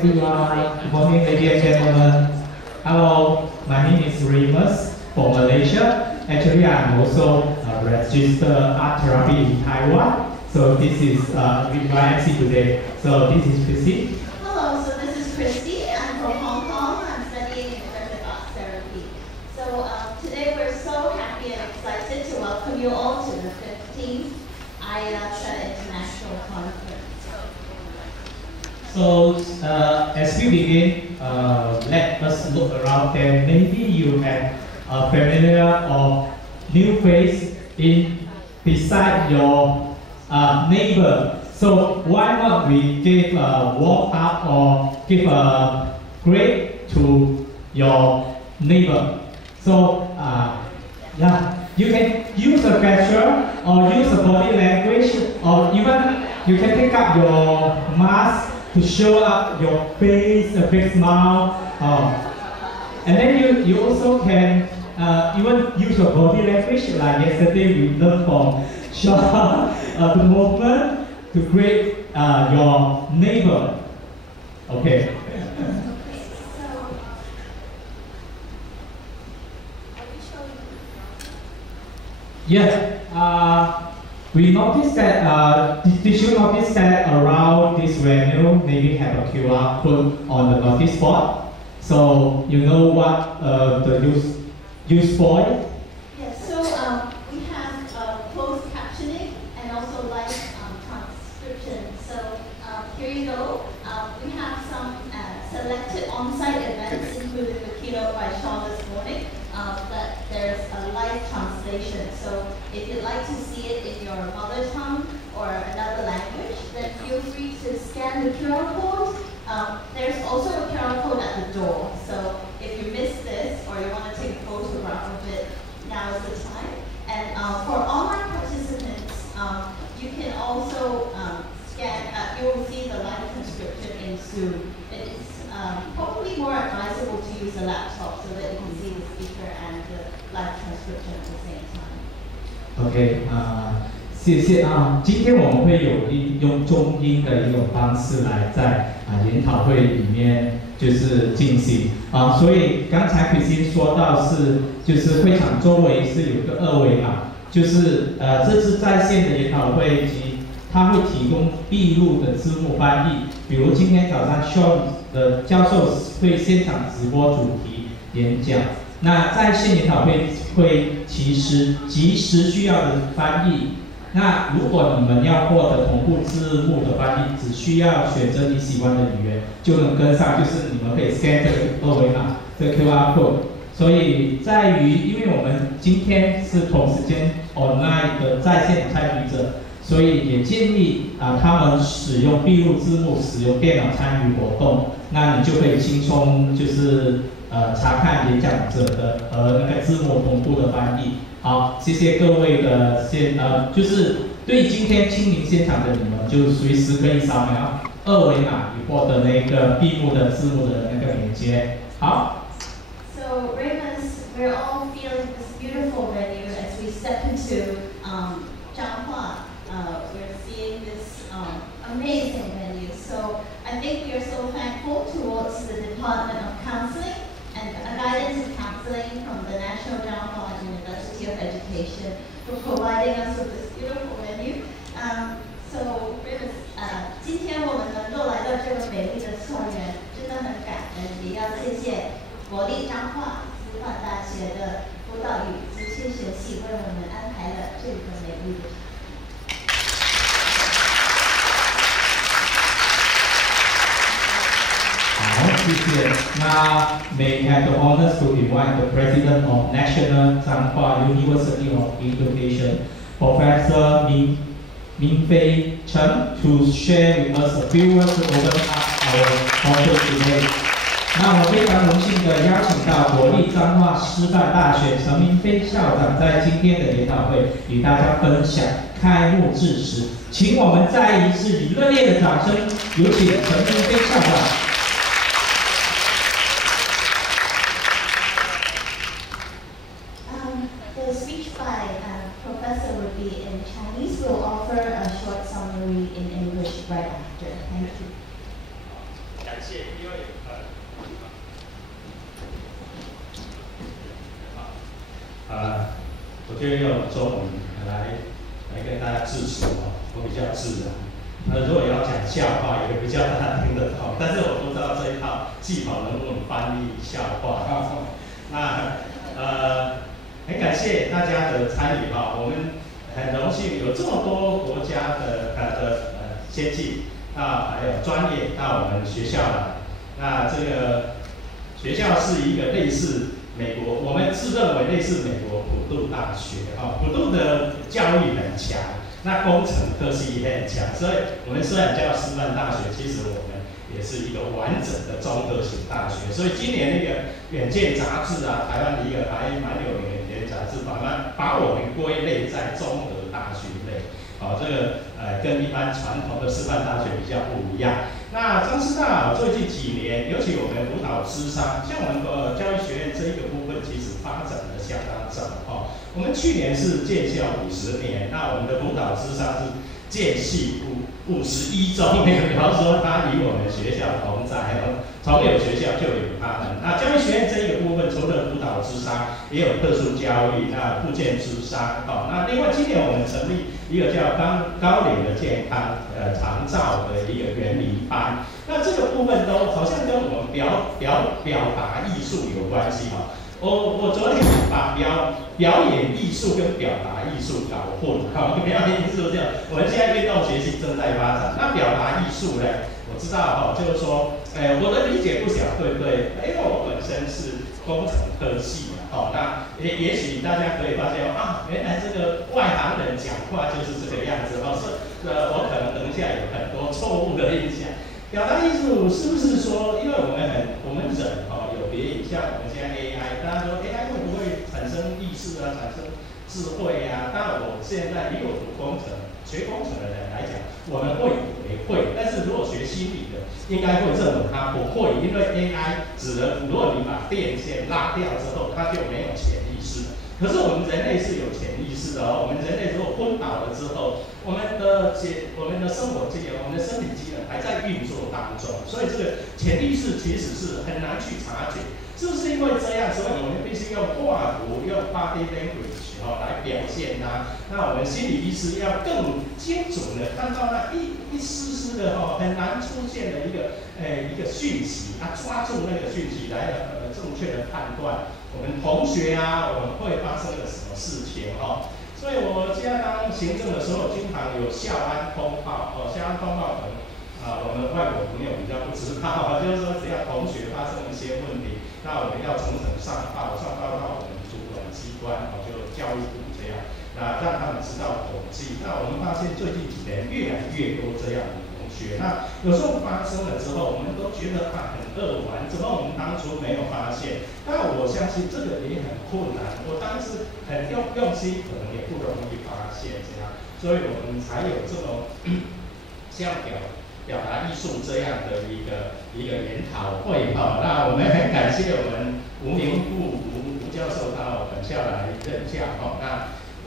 everyone. Good morning, ladies and gentlemen. Hello, my name is Remus from Malaysia. Actually, I'm also a registered art therapy in Taiwan. So this is my MC today. So this is Christy. Hello, so this is Christy. I'm from Hong Kong. I'm studying expressive arts therapy. So today we're so happy and excited to welcome you all to the 15th IEATA International Conference. So as we begin, let us look around and maybe you have a familiar or new face in beside your neighbor. So why not we give a warm up or give a greet to your neighbor? So yeah, you can use a gesture or use a body language, or even you can pick up your mask to show up your face, a big smile. And then you also can even use your body language, like yesterday we learned from Shaw, the movement to greet your neighbor. Okay. Yes. We noticed that, did you notice that around this venue, maybe have a QR code on the notice board? So you know what the use for it? Yes, so we have closed captioning and also live transcription. So here you go. We have some selected on-site events, including the keynote by Sean this morning. But there's a live translation. So if you'd like to see it in your mother tongue or another language, then feel free to scan the QR code. There's also a QR code at the door. So if you missed this or you want to take a photograph of it, now is the time. And for online participants, you can also scan, you will see the live transcription in Zoom. It's probably more advisable to use a laptop so that you can see the speaker and the live transcription at the same time. OK， 谢谢啊。今天我们会用中英的一种方式来在研讨会里面就是进行所以刚才Christine说到就是会场周围是有一个二维码，就是这次在线的研讨会及它会提供闭路的字幕翻译，比如今天早上 Sean 的教授会现场直播主题演讲。那在线研讨会会及时需要的翻译。那如果你们要获得同步字幕的翻译，只需要选择你喜欢的语言就能跟上，就是你们可以 scan 这个二维码，这个 QR code。所以在于，因为我们今天是同时间 online 的在线参与者。所以也建议他们使用闭路字幕，使用电脑参与活动，那你就可以轻松就是查看演讲者的那个字幕同步的翻译。好，谢谢各位的就是对今天亲临现场的你们，就随时可以扫描二维码，以获得那个闭幕的字幕的那个连接。好。So Raymond, we're all feeling this beautiful venue as we step into Changhua. We're seeing this amazing venue. So I think we are so thankful towards the Department of Counseling and Guidance and Counseling from the National Changhua University of Education for providing us with this beautiful venue. So, 今天我们能够来到这个美丽的校园，真的很感恩，也要谢谢国立彰化师范大学的辅导与资讯学系为我们安排了这个美丽的。好，谢谢。那 may have the honors to invite the President of National Changhua University of Education, Professor Mingfei Chen, to share with us a few words to open up our conference today. 那我非常荣幸的邀请到国立彰化师范大学陈明飞校长在今天的研讨会与大家分享开幕致辞，请我们再一次以热烈的掌声，有请陈明飞校长。The speech by Professor would be in Chinese. We'll offer a short summary in English right after. Thank you. 谢，因为我就用中文来跟大家致辞哦，我比较自然。如果要讲笑话，也比较大家听得懂，但是我不知道这一套技巧能不能翻译笑话。那很感谢大家的参与哈，我们很荣幸有这么多国家的先进还有专业到我们学校来。那这个学校是一个类似美国，我们自认为类似美国普渡大学普渡的教育很强。那工程科系也很强，所以我们虽然叫师范大学，其实我们也是一个完整的综合型大学。所以今年那个《远见》杂志台湾的一个还蛮有名的《远见》杂志，把我们归类在综合大学类。这个跟一般传统的师范大学比较不一样。那张师大最近几年，尤其我们辅导咨商，像我们教育学院这一个部分，其实发展的相当早我们去年是建校50年，那我们的辅导咨商是建系51周年，比方说它与我们学校同在从有学校就有他们。那教育学院这一个部分，除了辅导咨商，也有特殊教育，那复健咨商那另外今年我们成立一个叫高龄的健康长照的一个园林班，那这个部分都好像跟我们表达艺术有关系我昨天把表演艺术跟表达艺术搞混表演艺术这样，我们现在运动学系正在发展。那表达艺术呢？我知道就是说，我的理解不晓对不对？因为我本身是工程科系那也许大家可以发现原来这个外行人讲话就是这个样子我可能等一下有很多错误的印象。表达艺术是不是说，因为我们人有别于像我们现在 AI， 大家说 AI 会不会产生意识产生智慧当然我现在以我读工程、学工程的人来讲，我们会以为会，但是如果学心理的，应该会认为它不会，因为 AI 如果你把电线拉掉之后，它就没有潜意识了。可是我们人类是有潜意识的我们人类如果昏倒了之后，我们的生活机能、我们的身体机能还在运作当中，所以这个潜意识其实是很难去察觉。是不是因为这样，所以我们必须用画图、用 body language 来表现那我们心理医师要更精准的看到那一丝丝的很难出现的一个讯息抓住那个讯息来正确的判断我们同学我们会发生了什么事情所以我现在当行政的时候，经常有校安通报校安通报可能我们外国朋友比较不知道就是说只要同学发生一些问题，那我们要层层上报到我们主管机关就教育部这样，那让他们知道统计。那我们发现最近几年越来越多这样的同学，那有时候发生了之后，我们都觉得很扼腕，怎么我们当初没有发现？但我相信这个也很困难，我当时很用心，可能也不容易发现这样，所以我们才有这种像表达艺术这样的一个研讨会那我们很感谢我们吴明富吴教授到本校来任教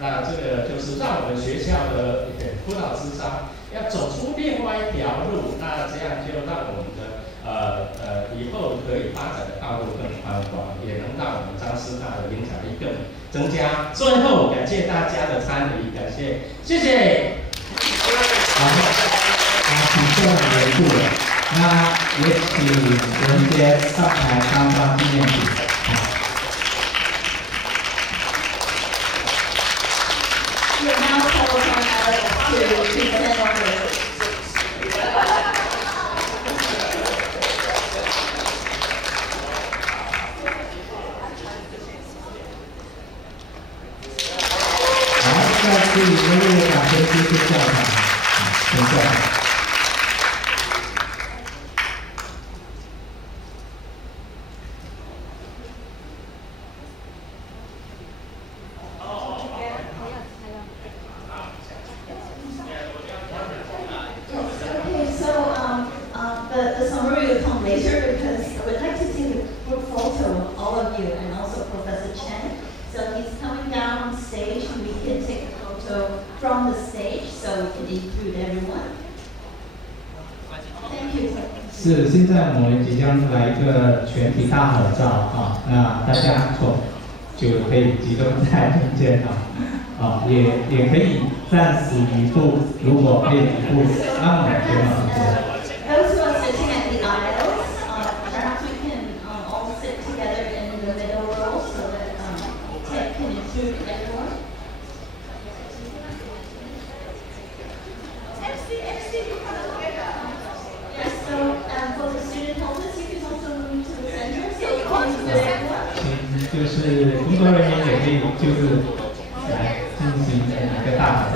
那这个就是让我们学校的辅导咨商要走出另外一条路，那这样就让我们的以后可以发展的道路更宽广，也能让我们张师大的影响力更增加。最后感谢大家的参与，感谢，谢谢。请各位结束了，那也请文杰上台颁发纪念品。We are now called upon Alex to present our再次以热烈的掌声谢谢校长，请校长。The summary will come later because I would like to take a group photo of all of you and also Professor Chen. So he's coming down on stage and we can take a photo from the stage so we can include everyone. Thank you. 是，现在我们即将来一个全体大合照啊，那大家就可以集中在中间啊，也可以暂时移步，如果可以移步，那我们就好。Those who are sitting at the aisles, perhaps we can all sit together in the middle row so that Ted can include everyone. Yes, so for the student holders, you can also move to the center so you can include everyone. 就是工作人员也可以就是来进行一个大合照。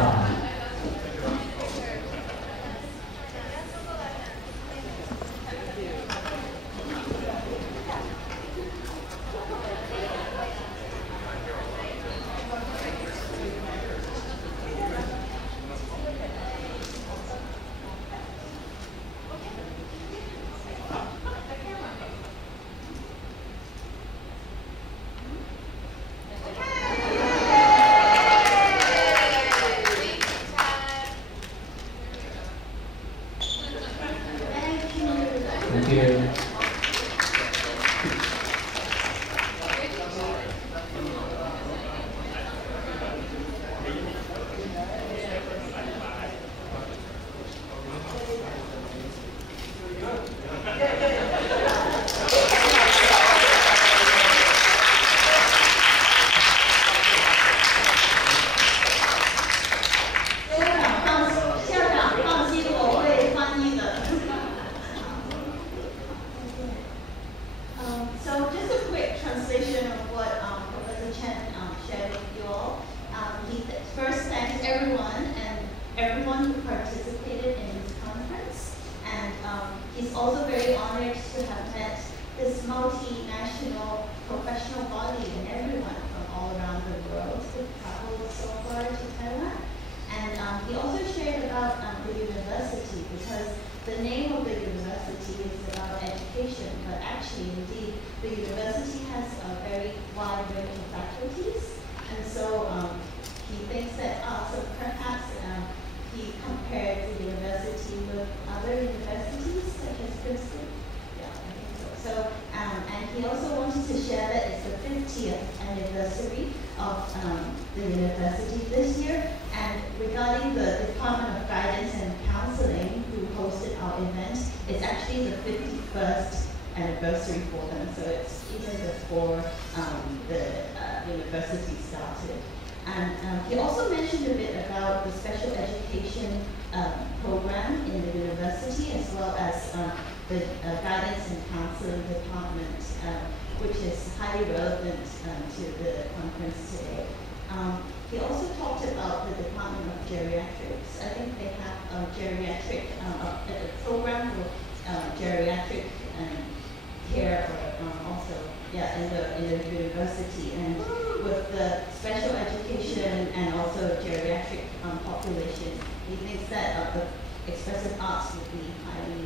Expressive arts would be highly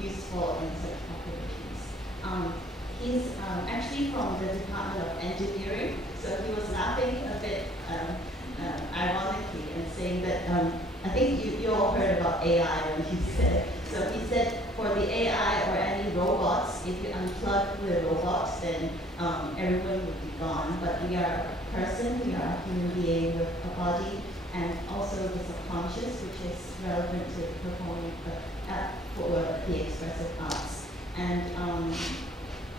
useful in such populations. He's actually from the Department of Engineering, so he was laughing a bit ironically and saying that I think you all heard about AI when he said. So he said for the AI or any robots, if you unplug the robots, then everyone would be gone. But we are a person, we are a human being with a body, and also the subconscious, which is relevant to performing for the expressive arts. And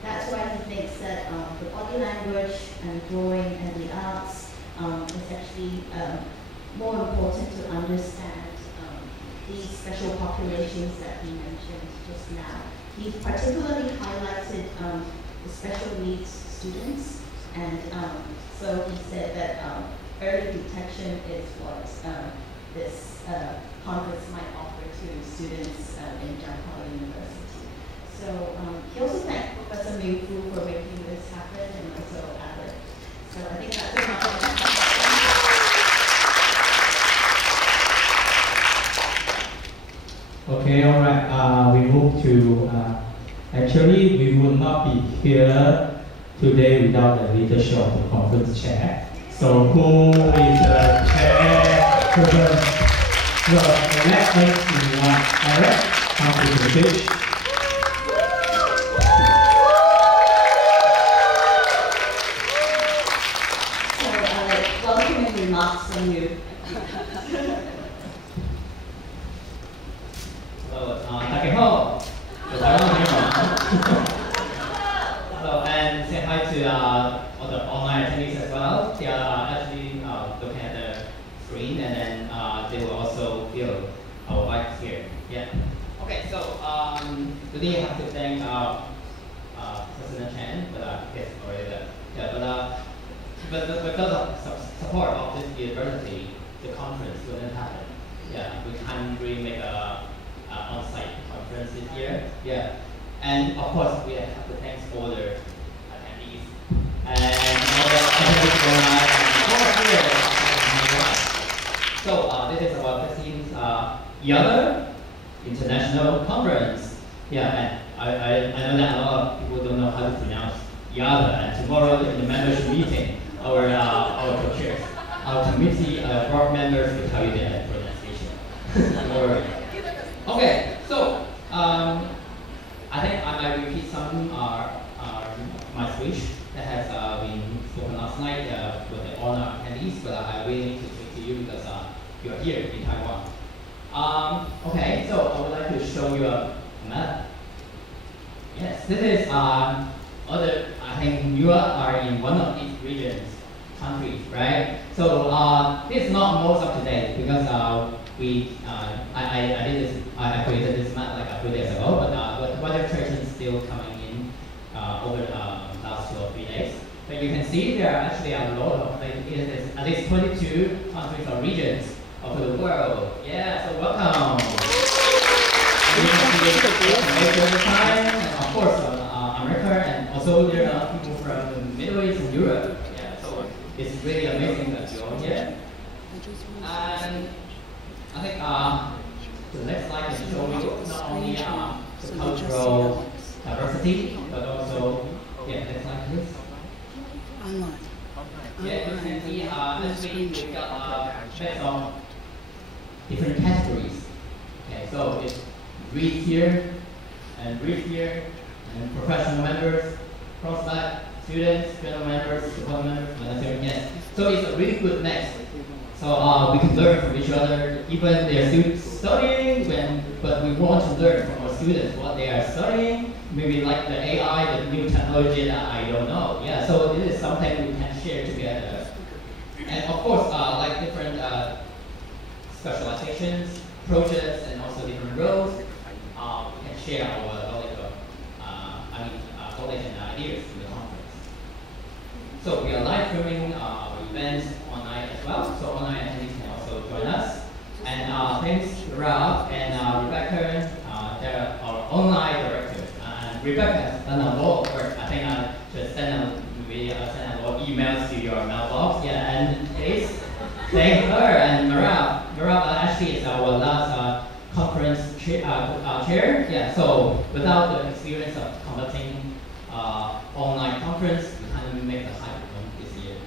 that's why he thinks that the body language and drawing and the arts is actually more important to understand these special populations that he mentioned just now. He particularly highlighted the special needs students, and so he said that early detection is what this conference might offer to students in Changhua University. So he also thanked Professor Ming Fu for making this happen, and also Alec. So I think that's enough. Okay, all right. We move to. Actually, we will not be here today without the leadership of the conference chair. So, who is the chairperson? So, let us invite Eric come to the stage. So, and say hi to all the online attendees as well. They are actually looking at the screen, and then they will also feel our vibes here. Yeah. Okay, so today I have to thank President Chen, but I guess already left. Yeah, but because of support of this university, the conference wouldn't happen. Yeah, we can't really make a on-site conference this year. Yeah, and of course we have to thank all the attendees and all the attendees online and all here. So this is our 15th IEATA International Conference. Yeah, and I know that a lot of people don't know how to pronounce IEATA, and tomorrow in the membership meeting, our co-chairs, our committee board members will tell you the pronunciation. Okay, so I think I might repeat some my speech that has been spoken last night with the honor attendees, but I really need to speak to you because you're here in Taiwan. Okay, so I would like to show you a map. Yes, this is I think you are in one of these regions, countries, right? So this is not most up to date because I created this map like a few days ago, but the registration is still coming in over the last 2 or 3 days. But you can see there are actually a lot of, at least 22 countries or regions of the world. Yeah, so welcome. You can see over time, and of course America, and also there are people from the Middle East and Europe. Yeah, so it's really amazing that you're all here. And I think the next slide can show you not only the cultural diversity, but also, yeah, next slide please. Online. Yeah, you can see actually we've got mix of different categories. Okay, so it's read here, and professional members, prospect, students, general members, department members, monetary guests. So it's a really good mix. So we can learn from each other, even they're still studying, but we want to learn from our students what they are studying, maybe like the AI, the new technology that I don't know. Yeah, so this is something we can share together. And of course, like different specializations, projects, and also different roles, we can share our knowledge of, knowledge and ideas in the conference. So we are live streaming our events online as well, so online attendees can also join us. And thanks to Ralph and Rebecca, they're our online directors. And Rebecca has done a lot of work. I think I should send a lot of emails to your mailbox. Yeah, and please thank her and Ralph. Ralph actually is our last conference chair. Yeah, so without the experience of conducting online conference, we can't make the hype one this year.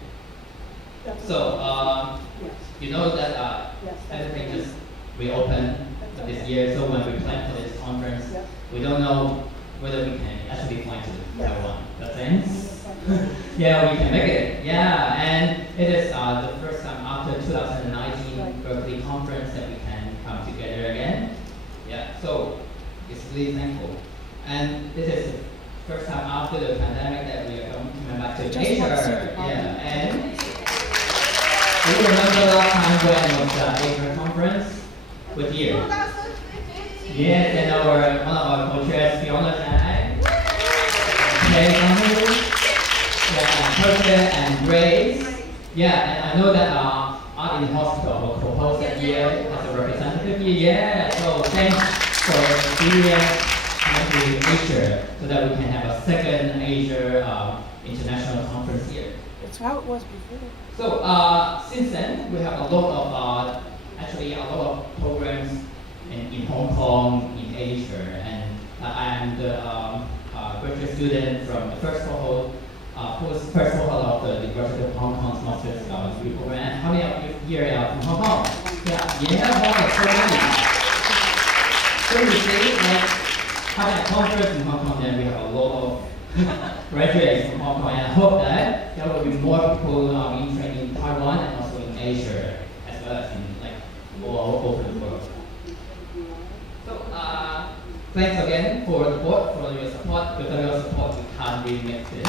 So you know that everything just reopened this year. So when we plan for this conference, we don't know whether we can actually fly to Taiwan. That sense? Yeah, we can make it. Yeah, and it is the first time after 2019 Berkeley conference that we can come together again. Yeah, so it's really thankful. And this is the first time after the pandemic that we are coming back to Asia. Yeah, and do you remember last time when it was the Asia conference with you? Yes, and one of our co-chairs, Fiona Chang, Kirsten and Grace. Yeah, and I know that Art in the Hospital will co-host that year as a representative year. Yeah, so thanks for being to Asia so that we can have a second Asia international conference here. That's how it was before. So since then, we have a lot of actually a lot of programs in Hong Kong, in Asia, and I am the graduate student from the first cohort of the University of Hong Kong's Master's degree program. How many of you here are from Hong Kong? Yeah, Hong Kong is so many. So you see, like having a conference in Hong Kong, then we have a lot of graduates from Hong Kong, and I hope that there will be more people being trained in Taiwan and also in Asia, as well as in like all over the world. So thanks again for your support. Without your support, we can't really make this.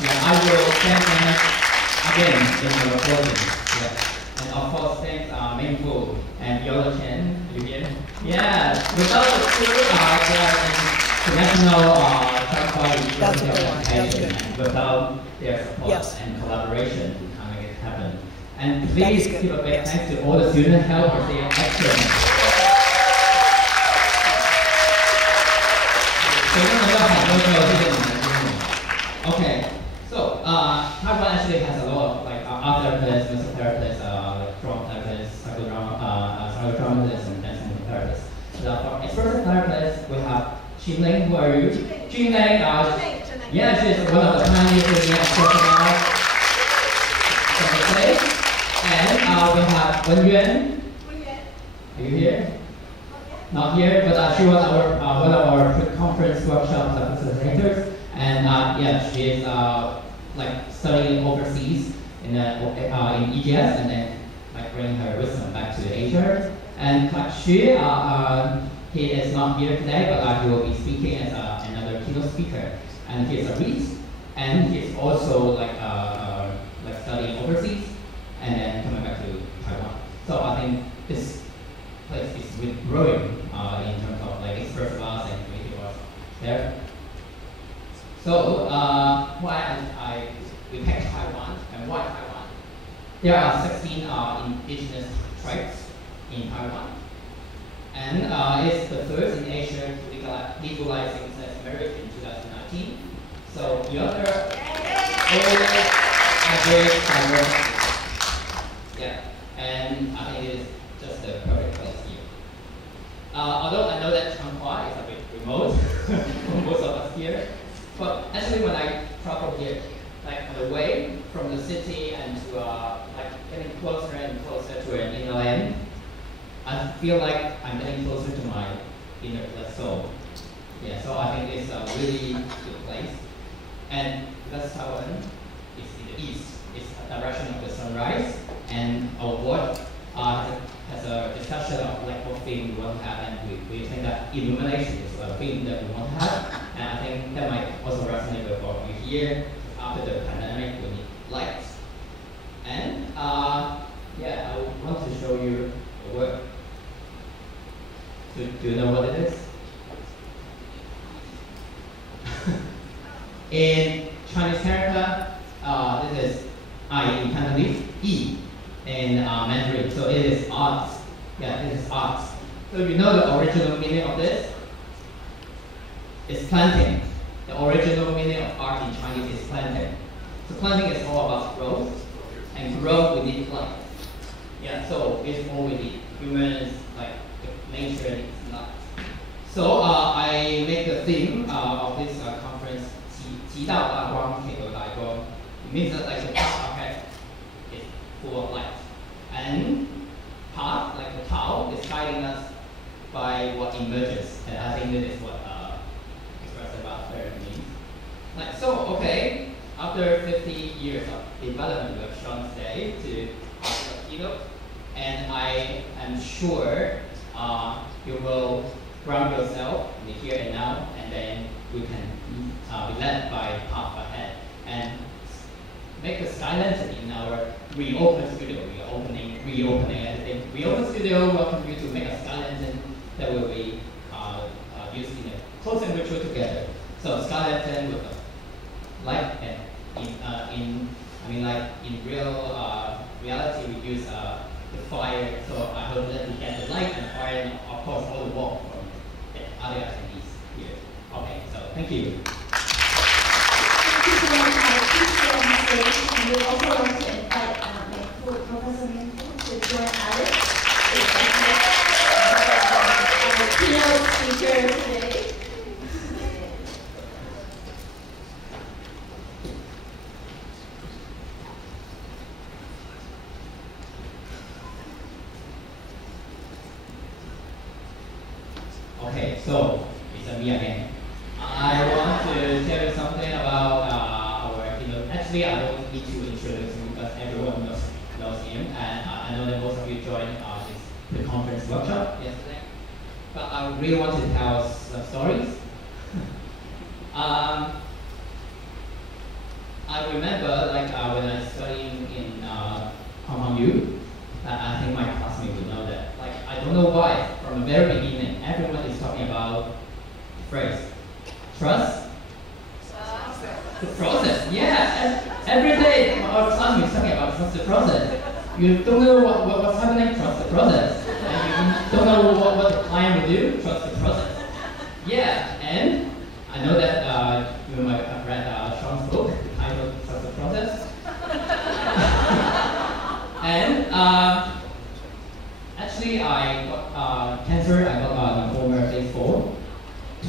Yeah, I will thank them again in your closing. Yeah. And of course, thanks Mingfu and Yolo Chen. You here? Yeah. Without the two, international Changhua campaign, and without their support and collaboration, we can't make it happen. And please give a big thanks to all the student helpers. They are excellent. Okay, so Taiwan actually has a lot of like art therapists, music therapists, like drama therapists, psychodramatists, and dancing therapists. So for expressive therapists, we have Jinling. Who are you? Jinling. Yeah, she's one of the pioneers in the expressive art. And we have Wen Yuan. Are you here? Not here, but she was our one of our pre-conference workshop facilitators, and yeah, she is like studying overseas in EGS, and then like bring her wisdom back to Asia. And Xu, he is not here today, but he will be speaking as another keynote speaker, and he is a REIT, and he is also like studying overseas, and then coming back to Taiwan. So I think this place is really growing in terms of like expressive arts and creative arts there. So why we picked Taiwan, and why Taiwan? There are 16 indigenous tribes in Taiwan, and it's the first in Asia to legalize same-sex marriage in 2019. So the other all very diverse. Yeah, and I think it is just the perfect place here. Although I know that Changhua is a bit remote for most of us here, but actually when I travel here, like on the way from the city and to like getting closer and closer to an inner land, I feel like I'm getting closer to my inner soul. Yeah, so I think it's a really good place. And because Taiwan is in the east, it's the direction of the sunrise, and our board has a discussion of like what theme we want to have, and we think that illumination is a theme that we want to have, and I think that might also resonate with what we hear. After the pandemic, we need light. And yeah, I want to show you the work. Do you know what it is? In Chinese character, this is I in Cantonese, E in Mandarin. So it is arts. Yeah, it is arts. So you know the original meaning of this? It's planting. The original meaning of art in Chinese is planting. So planting is all about growth, and growth we need life. Yeah, so it's all we need. Humans, like nature needs life. So I make the theme of this conference, 其道大光, 其道大光. It means that like the path ahead is full of light. And path, like the Tao, is guiding us by what emerges. And I think that is what expressive art therapy means. Like, so, okay, after 50 years of development, we have shown today to the keynote, and I am sure you will ground yourself in the here and now, and then we can be led by the path ahead and make a sky lantern in our reopen studio. We are reopening everything. Reopen studio welcome you to make a sky lantern that will be used in a closing ritual together. So sky lantern with a light, and in real reality we use the fire. So I hope that we get the light and fire, and of course all the warmth from the other attendees here. Okay, so thank you. Thank you so much. Please stay on stage, and we also want to invite Professor Mingfu to join Alice. Our keynote speaker today. Okay, so it's me again. I want to tell you something about our keynote. Actually, I don't need to introduce him because everyone knows him, and I know that most of you joined this conference workshop yesterday. but I really want to tell some stories. I remember like when I was studying in Hong Kong U, I think my classmate would know that. Like I don't know why, from the very beginning, everyone is talking about the phrase trust. The process, yeah. Every day our classmates talking about trust the process. You don't know what's happening, trust the process. And you don't know what the client will do, trust the process. Yeah, and I know that you might have read Sean's book, the title Trust the Process. And actually I got cancer, I got lymphoma phase 4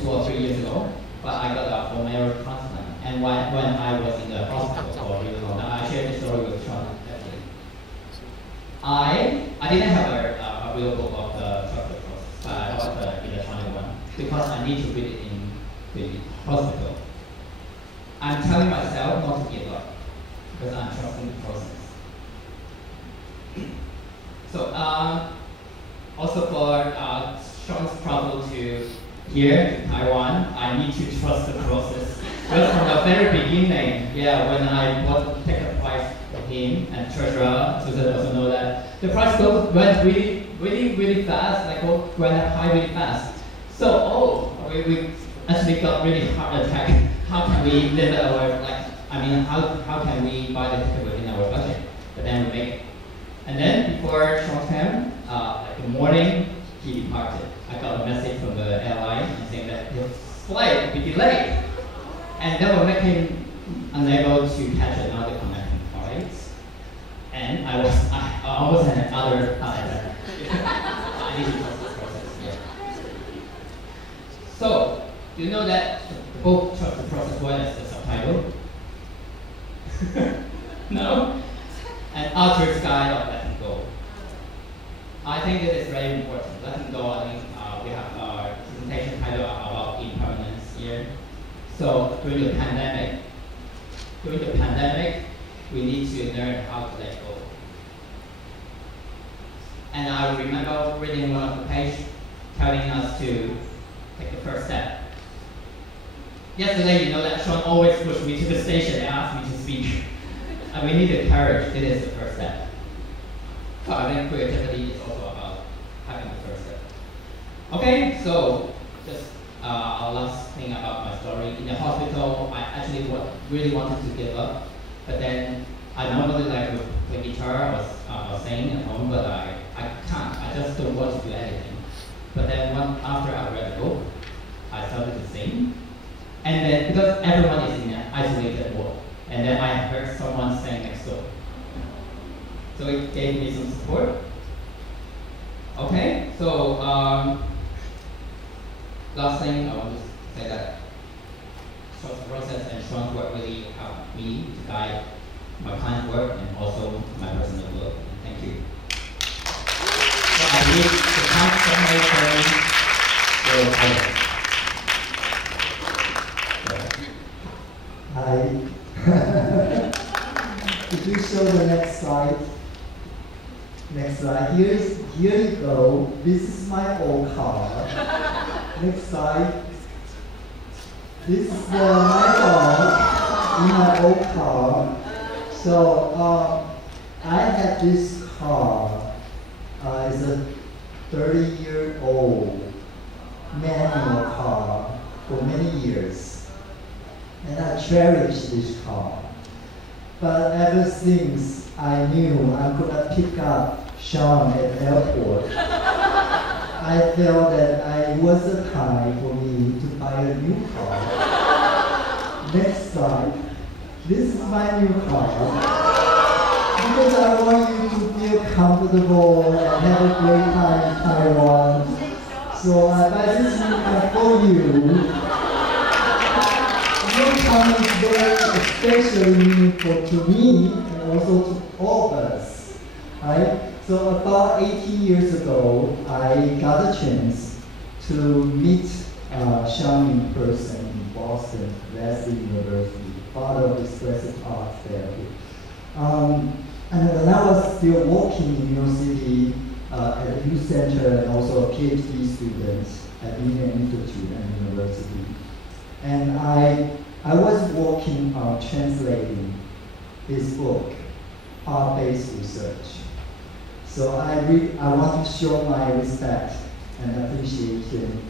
2 or 3 years ago, but I got a bone marrow transplant. And when I was in the hospital for really long time, I shared the story with Sean. I didn't have a real book of the chocolate process, but I bought the electronic one because I need to read it in the hospital. I'm telling myself not to give up because I'm trusting the process. So also for Sean's travel to here to Taiwan, I need to trust the process. Because from the very beginning, yeah, when I bought the ticket price for him and treasurer, Susan also know that the price went really fast, like went up high really fast. So we actually got really heart attack. How can we limit our how can we buy the ticket within our budget? But then we make it. And then before Sean came, like the morning he departed, I got a message from the airline saying that his flight will be delayed. And that will make him unable to catch another connecting flight. And I almost had another heart attack. I need to trust this process, yeah. So, do you know that the book Trust the Process, what is the subtitle? No? An Author's Guide of Letting Go. I think it is very important. Letting go, I think we have our presentation title about impermanence here. So during the pandemic, we need to learn how to let go. And I remember reading one of the pages telling us to take the first step. Yesterday, you know that Sean always pushed me to the station and asked me to speak. And we need the courage. It is the first step. So I think creativity is also about having the first step. Okay, so just a last thing about my story. In the hospital, I actually really wanted to give up, but then I normally like to play guitar or sing at home, but I can't. I just don't want to do anything. But then after I read the book, I started to sing, and then because everyone is in an isolated ward, and then I heard someone sing next door, so it gave me some support. Okay, so last thing I want to say that Sean's process and Sean's work really helped me to guide my client work and also my personal work. Thank you. So I believe the time summary will follow. Hi. Could you show the next slide? Next slide. Here you go. This is my old car. Next slide. This is my dog in my old car. So I had this car. It's a 30-year-old manual car for many years, and I cherish this car. But ever since I knew I could not pick up Sean at the airport, I felt that it was the time for me to buy a new car. Next slide. This is my new car. Because I want you to feel comfortable and have a great time in Taiwan. So I buy this new car for you. Your comment is very especially meaningful to me and also to all of us. Right? So about 18 years ago, I got a chance to meet Sean in person in Boston, Lesley University, father of expressive arts therapy. And when I was still working in New York City at the youth center and also a PhD student at Indian Institute and University. And I was working on translating his book, Art-Based Research. So I want to show my respect and appreciation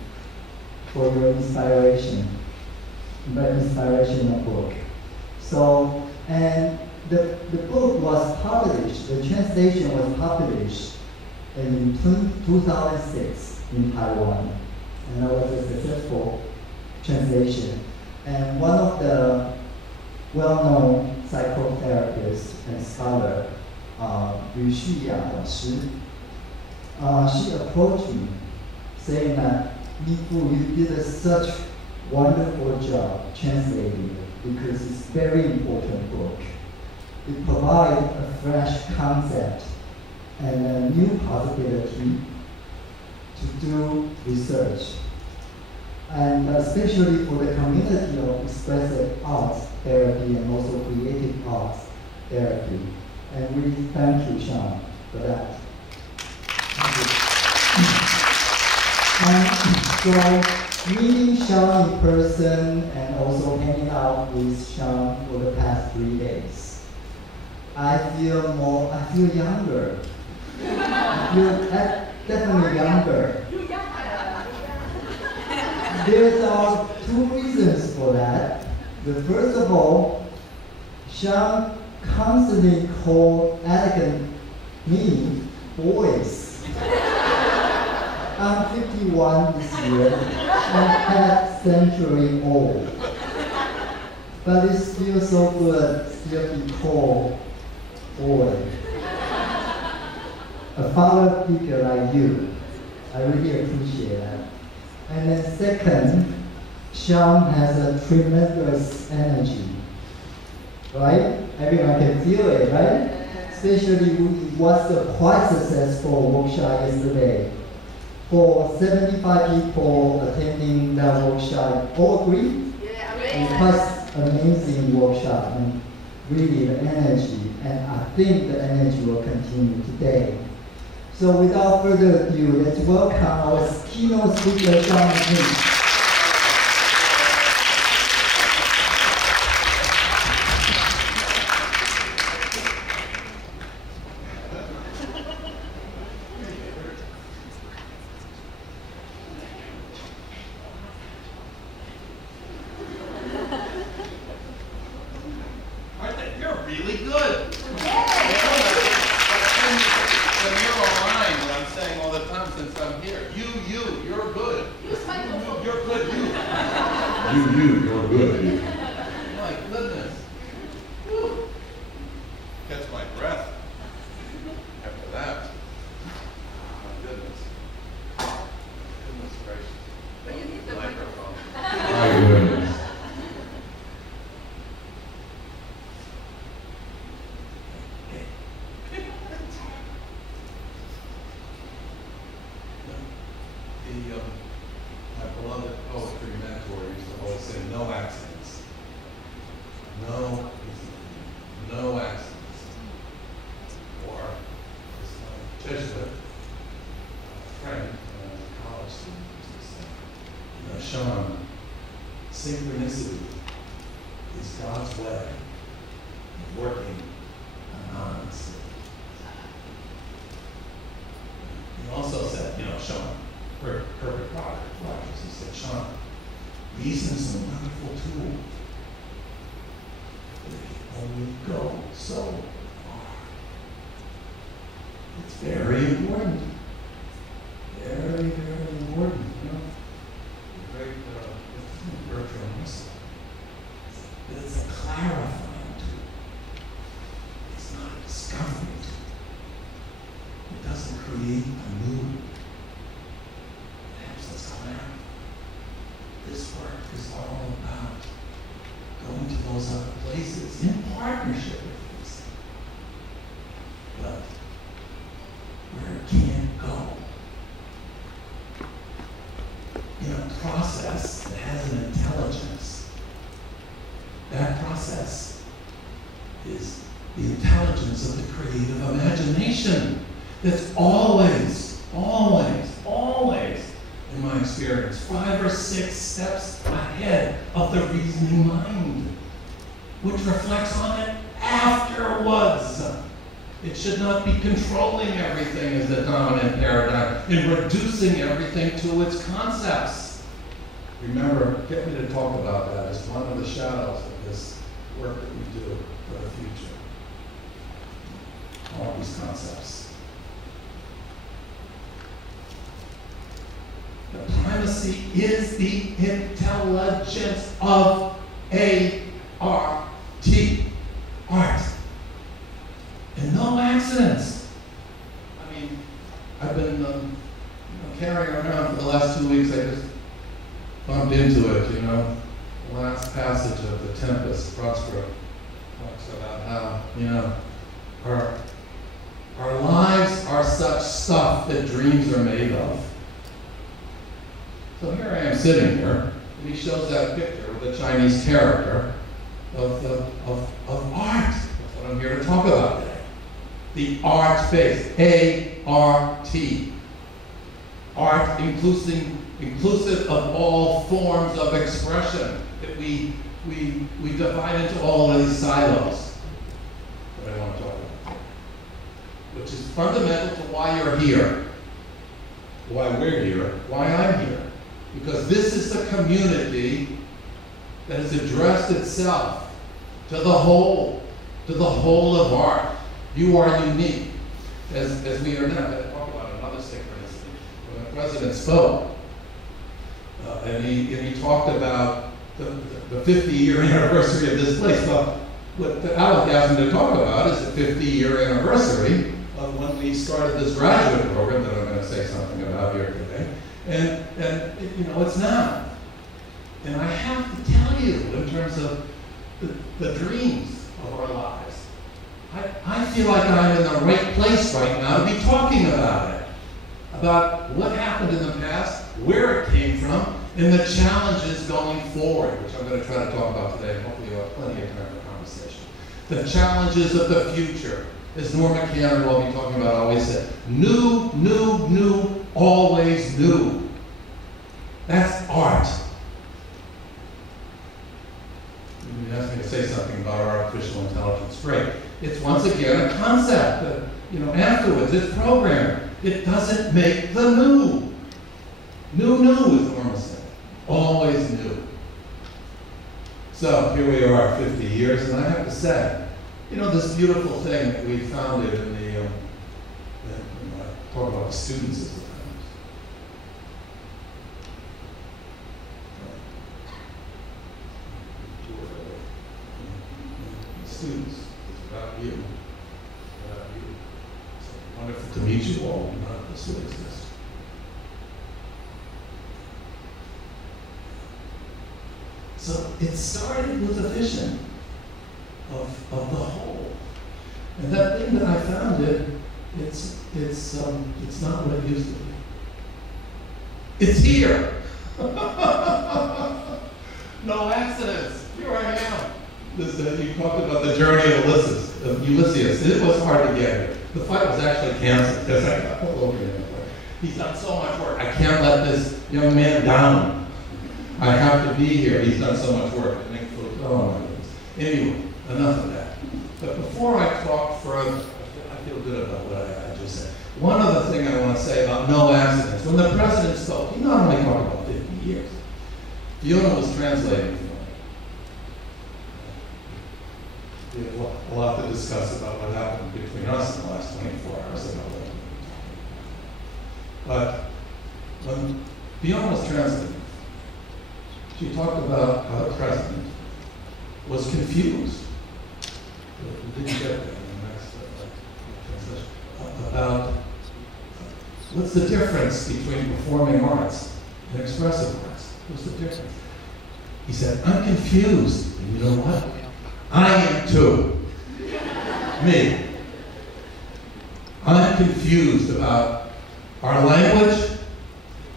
for your inspiration, very inspirational book. So, and the book was published, the translation was published in 2006 in Taiwan. And that was a successful translation. And one of the well-known psychotherapists and scholar, Yu Xuyang老师, she approached me saying that, Nifu, you did such wonderful job translating it because it's a very important book. It provides a fresh concept and a new possibility to do research. And especially for the community of expressive arts therapy and also creative arts therapy. And we thank you, Sean, for that. And so, meeting Sean in person and also hanging out with Sean for the past 3 days, I feel younger. I feel definitely younger. There are 2 reasons for that. The first of all, Sean constantly called elegant me boys. I'm 51 this year, and half century old. But it's still so good, still be called boy. A father figure like you, I really appreciate that. And then second, Sean has a tremendous energy, right? Everyone can feel it, right? Especially it was a quite successful workshop yesterday. For 75 people attending that workshop, all agree? Yeah, it was an amazing workshop and really the energy, and I think the energy will continue today. So without further ado, let's welcome our keynote speaker, Sean McNeil. Synchronicity is God's way of working anonymously. He also said, Sean, perfect product, Rogers. He said, Sean, reason is a wonderful tool, but it can only go so far. It's very important. Very, very important. Great Bertrand Russell. But it's a clarifying tool. It's not a discovery tool. It doesn't create a new. It helps us clarify. This work is all about going to those other places in partnership with these, but where it can't go. In a process that has an intelligence, that process is the intelligence of the creative imagination. It's always, always, always, in my experience, 5 or 6 steps ahead of the reasoning mind, which reflects on it afterwards. It should not be controlling everything as the dominant paradigm and reducing everything to its concepts. Remember, get me to talk about that as one of the shadows of this work that we do for the future. All these concepts. The primacy is the intelligence of A-R-T, art. And no accidents. I mean, I've been carrying around for the last 2 weeks. I just bumped into it, you know. The last passage of The Tempest, Prospero talks about how, you know, our lives are such stuff that dreams are made of. So here I am sitting here, and he shows that picture with a Chinese character of art. That's what I'm here to talk about today. The art space, A-R-T. Art inclusive of all forms of expression that we divide into all of these silos that I want to talk about, which is fundamental to why you're here, why we're here, why I'm here. Because this is the community that has addressed itself to the whole of art. You are unique, as we are now. I'm going to talk about another synchronicity. When the president spoke, and he talked about the 50-year anniversary of this place. Well, what Alex asked me to talk about is the 50-year anniversary of when we started this graduate program that I'm going to say something about here today. And you know, it's now. And I have to tell you, in terms of the dreams of our lives, I feel like I'm in the right place right now to be talking about it. About what happened in the past, where it came from, and the challenges going forward, which I'm going to try to talk about today, and hopefully you'll have plenty of time for conversation. The challenges of the future. As Norma Cannon will be talking about always said, new, new, new, always new. That's art. You asked me to say something about artificial intelligence. Great. It's once again a concept that, you know, afterwards, it's programmed. It doesn't make the new. New, as Norma said. Always new. So here we are, 50 years, and I have to say, you know, this beautiful thing that we founded in the, you know, I talk about the students as the founders. Students, it's about you. About you. It's wonderful to meet you all. None of this would exist. So it started with a vision of the whole. And that thing that I founded, it's not what it used to be. It's here. No accidents. Here I am. You talked about the journey of Ulysses. It was hard to get here. The fight was actually canceled because I got pulled over in the play. He's done so much work. I can't let this young man down. I have to be here. He's done so much work. Oh my goodness. Anyway, enough of that. But before I talk further, I feel good about what I just said. One other thing I want to say about no accidents. When the president spoke, he not only talked about 50 years. Fiona was translating for me. We have a lot to discuss about what happened between us in the last 24 hours about what we're talking about. But when Fiona was translating, she talked about how the president was confused. We didn't get that in the next translation. About what's the difference between performing arts and expressive arts? What's the difference? He said, I'm confused. And you know what? I am too. Me. I'm confused about our language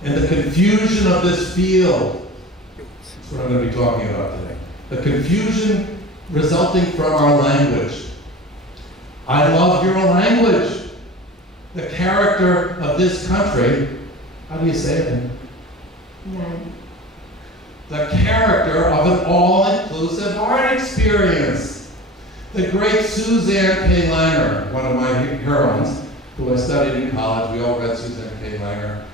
and the confusion of this field. That's what I'm going to be talking about today. The confusion resulting from our language. I love your language. The character of this country, how do you say it? The character of an all-inclusive art experience. The great Suzanne K. Langer, one of my heroines, who I studied in college, we all read Suzanne K. Langer,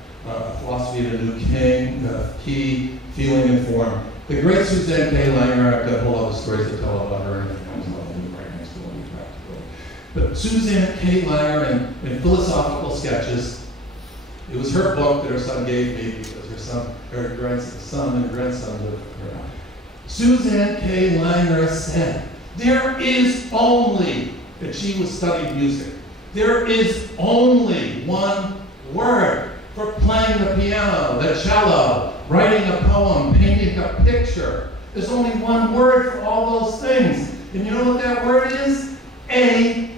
Philosophy of the New King, Key, Feeling and Form. The great Suzanne K. Langer, I've got a whole other stories to tell about her, and I was right next to one practically. But Suzanne K. Langer in Philosophical Sketches, it was her book that her son gave me because her son and grandson lived with her. Suzanne K. Langer said, there is only, and she was studying music, there is only one word for playing the piano, the cello, writing a poem, painting a picture. There's only one word for all those things. And you know what that word is? A-R-T.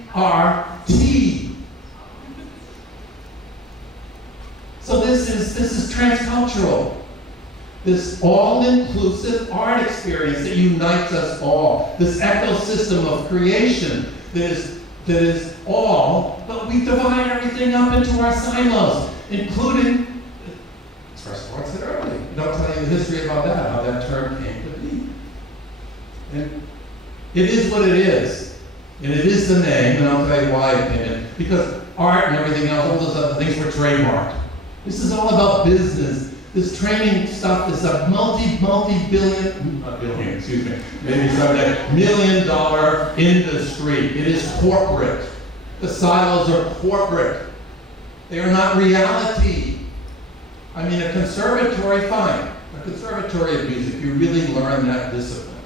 So this is transcultural. This all-inclusive art experience that unites us all. This ecosystem of creation that is all, but we divide everything up into our silos, including expressive arts therapy. And I'll tell you the history about that, how that term came to be. And it is what it is. And it is the name, and I'll tell you why it came in. Because art and everything else, all those other things were trademarked. This is all about business. This training stuff is a multi-billion, not billion, excuse me, maybe someday, $1 million industry. It is corporate. The silos are corporate. They are not reality. I mean, a conservatory, fine. A conservatory of music, you really learn that discipline.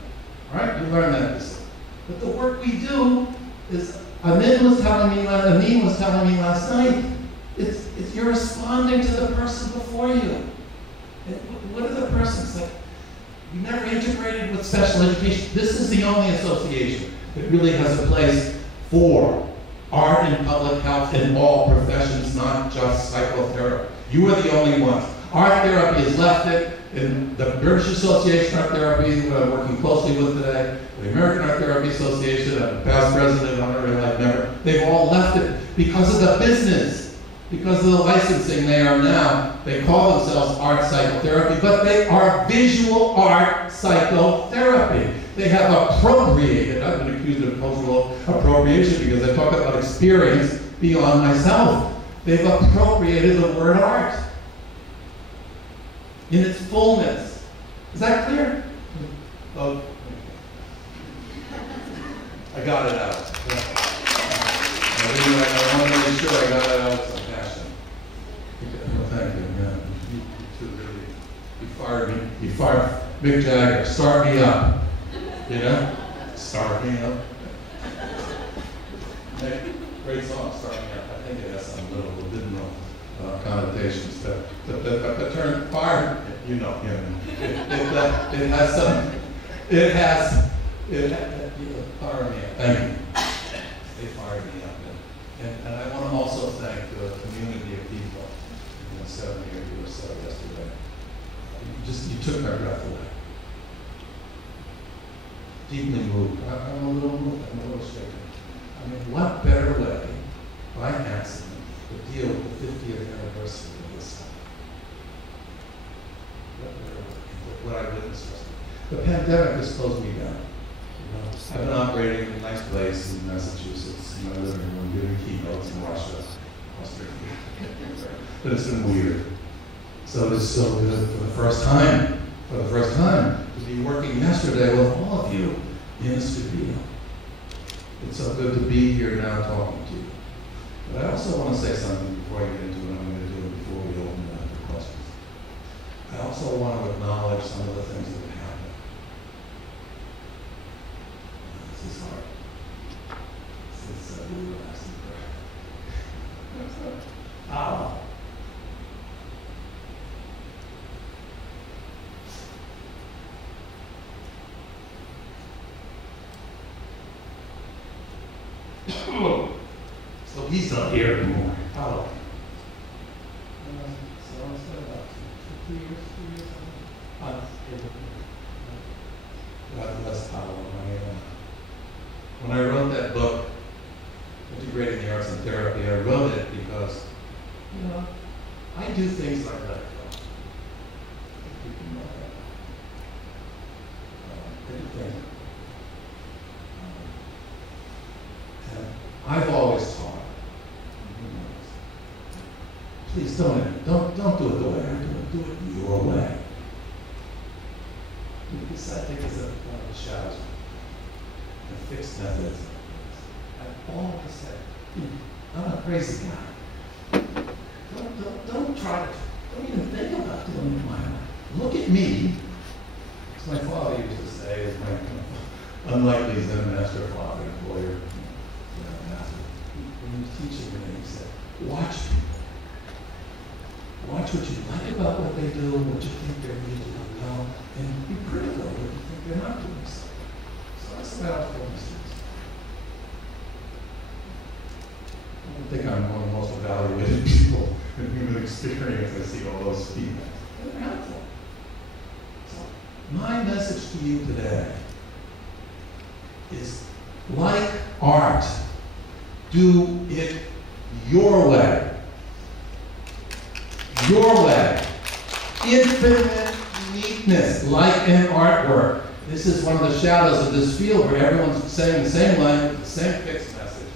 Right? You learn that discipline. But the work we do is, Amin was telling me last night, it's you're responding to the person before you. And what are the persons like? You never integrated with special education. This is the only association that really has a place for art and public health in all professions, not just psychotherapy. You are the only ones. Art therapy has left it. In the British Association of Art Therapy, that I'm working closely with today, the American Art Therapy Association, I'm the past president, honorary life member, they've all left it because of the business, because of the licensing they are now. They call themselves art psychotherapy, but they are visual art psychotherapy. They have appropriated, I've been accused of cultural appropriation because I talk about experience beyond myself. They've appropriated the word art in its fullness. Is that clear? Oh, I got it out. I want to make sure I got it out with some passion. Well, thank you. Yeah. You two really, you fired me. You fired Mick Jagger. Start me up. You know? Start me up. Hey, great song, Start Me Up. I think it has some little biblical connotations. The term fire, you know, it has some, fire me up. Thank you. They fired me up. And I want to also thank the community of people, 70 of you or so yesterday. You took my breath away. Deeply moved. I'm a little moved. I'm a little shaken. I mean, what better way, by accident, to deal with the 50th anniversary of this time? What better way? What I witnessed yesterday. The pandemic has closed me down. I've been operating in a nice place in Massachusetts, in my living room, giving keynotes in Russia, Australia. But it's been weird. So it's so good for the first time, to be working yesterday with all of you in a studio. It's so good to be here now talking to you. But I also want to say something before I get into what I'm going to do before we open it up for questions. I also want to acknowledge some of the things that have happened. This is hard. This is really relaxing. Ow. So he's not here anymore. How? So I said about 2 years. God bless Tao. When I wrote that book, Integrating the Arts and Therapy, I wrote it because think. And I've always taught. Please don't do it the way I do it. Do it your way. Because I think it's one of the shadows. The fixed methods. I've always said, I'm a crazy guy. Don't try to, don't even think about doing it my way. Look at me. As my father used to say, as my unlikely Zen master father, lawyer, master, when he was teaching me, he said, watch people. Watch what you like about what they do, what you think they're really doing well, and be critical of what you think they're not doing so. So that's what I was told students. I don't think I'm one of the most evaluated people in human experience. I see all those feedbacks. They're helpful. So my message to you today is, like art, do it your way. Your way. Infinite uniqueness, like an artwork. This is one of the shadows of this field where everyone's saying the same language, the same fixed message.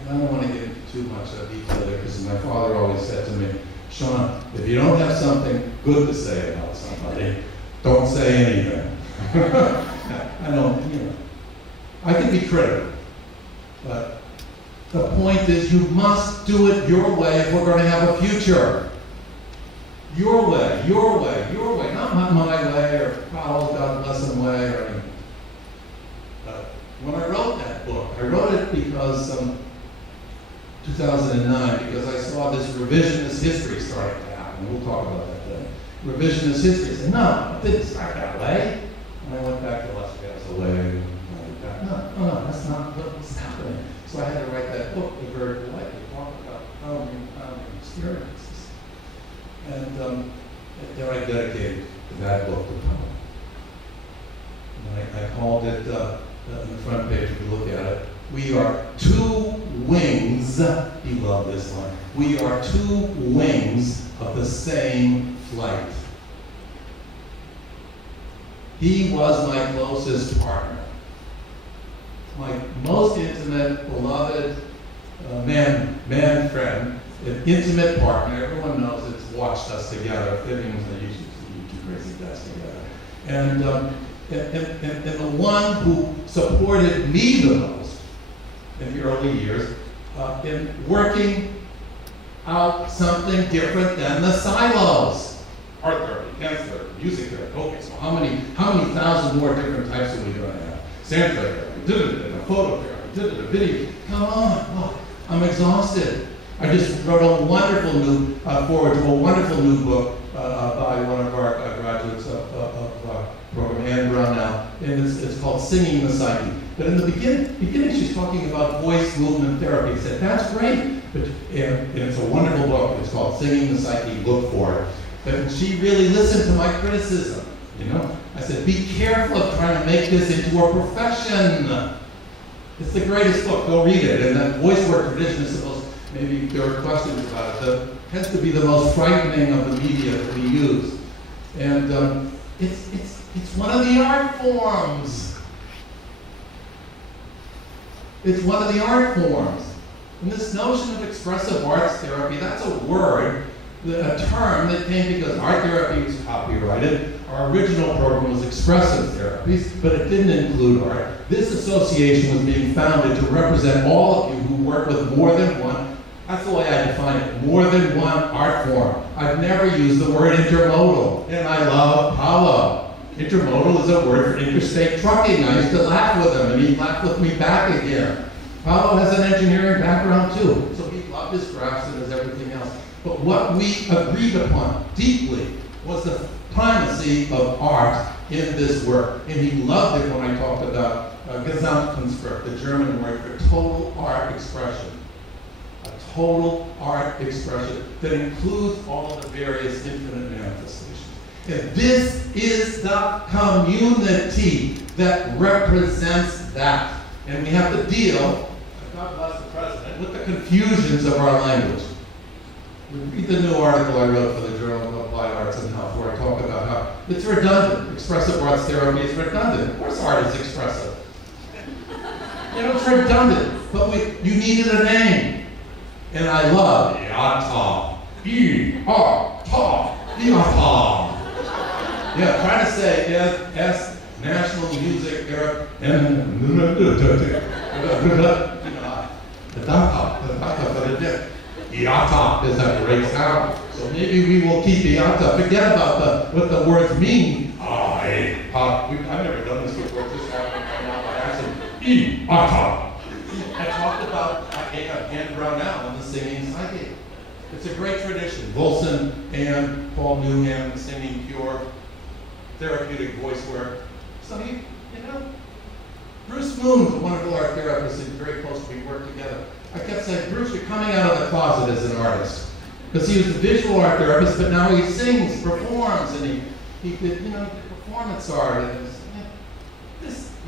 And I don't want to get into too much detail there, because my father always said to me, Sean, if you don't have something good to say about somebody, don't say anything. I don't, I can be critical, but the point is you must do it your way if we're going to have a future. Your way, your way, your way, not my way or Paul's God bless him way or anything. But when I wrote that book, I wrote it because 2009, because I saw this revisionist history starting to happen. We'll talk about that today. Revisionist history. I said, no, it didn't start that way. And I went back to Las Vegas away. No, that's not what's happening. So I had to write that book, The Very Politely, talk about founding experiences. And then I dedicated that book to poem. And I called it, on the front page, if you look at it, we are two wings, he loved this line, we are two wings of the same flight. He was my closest partner, my most intimate, beloved man friend, an intimate partner. Everyone knows it's watched us together. Vivian was the you two crazy guys together. And the one who supported me the most in the early years in working out something different than the silos. Art therapy, dance therapy, music therapy. Okay, so how many thousand more different types are we going to have? Sound therapy, photo therapy, video. Come on, look, I'm exhausted. I just wrote a wonderful new forward to a wonderful new book by one of our graduates of program, Anne Brownell, and it's called Singing the Psyche. But in the beginning she's talking about voice movement therapy. I said, that's great, but and it's a wonderful book. It's called Singing the Psyche. Look for it. But she really listened to my criticism. I said, be careful of trying to make this into a profession. It's the greatest book. Go read it. And that voice work tradition is supposed. Maybe there are questions about it. That tends to be the most frightening of the media that we use. And it's one of the art forms. It's one of the art forms. And this notion of expressive arts therapy, that's a word, a term that came because art therapy was copyrighted. Our original program was expressive therapies, but it didn't include art. This association was being founded to represent all of you who work with more than one. That's the way I define it, more than one art form. I've never used the word intermodal, and I love Paulo. Intermodal is a word for interstate trucking. I used to laugh with him, and he laughed with me back again. Paulo has an engineering background too, so he loved his graphs and his everything else. But what we agreed upon deeply was the primacy of art in this work. And he loved it when I talked about Gesamtkunstwerk, the German word for total art expression. A total art expression that includes all of the various infinite manifestations. And this is the community that represents that. And we have to deal, God bless the President, with the confusions of our language. Read the new article I wrote for the Journal of Applied Arts and Health, where I talk about how it's redundant. Expressive arts therapy is redundant. Of course art is expressive. was redundant, but you needed a name. And I love IEATA. IEATA. Yeah, trying to say as national music era and IEATA is a great sound. So maybe we will keep IEATA. Forget about what the words mean. I've never done this before. This happened right now by accident. IEATA. I talked about Anne Brownell and the singing psychic. It's a great tradition. Wilson and Paul Newham singing pure therapeutic voice work. So you know, Bruce Moon's a wonderful art therapist and very close. We work together. I kept saying, Bruce, you're coming out of the closet as an artist. Because he was a visual art therapist, but now he sings, performs, and he did, you know, performance art. And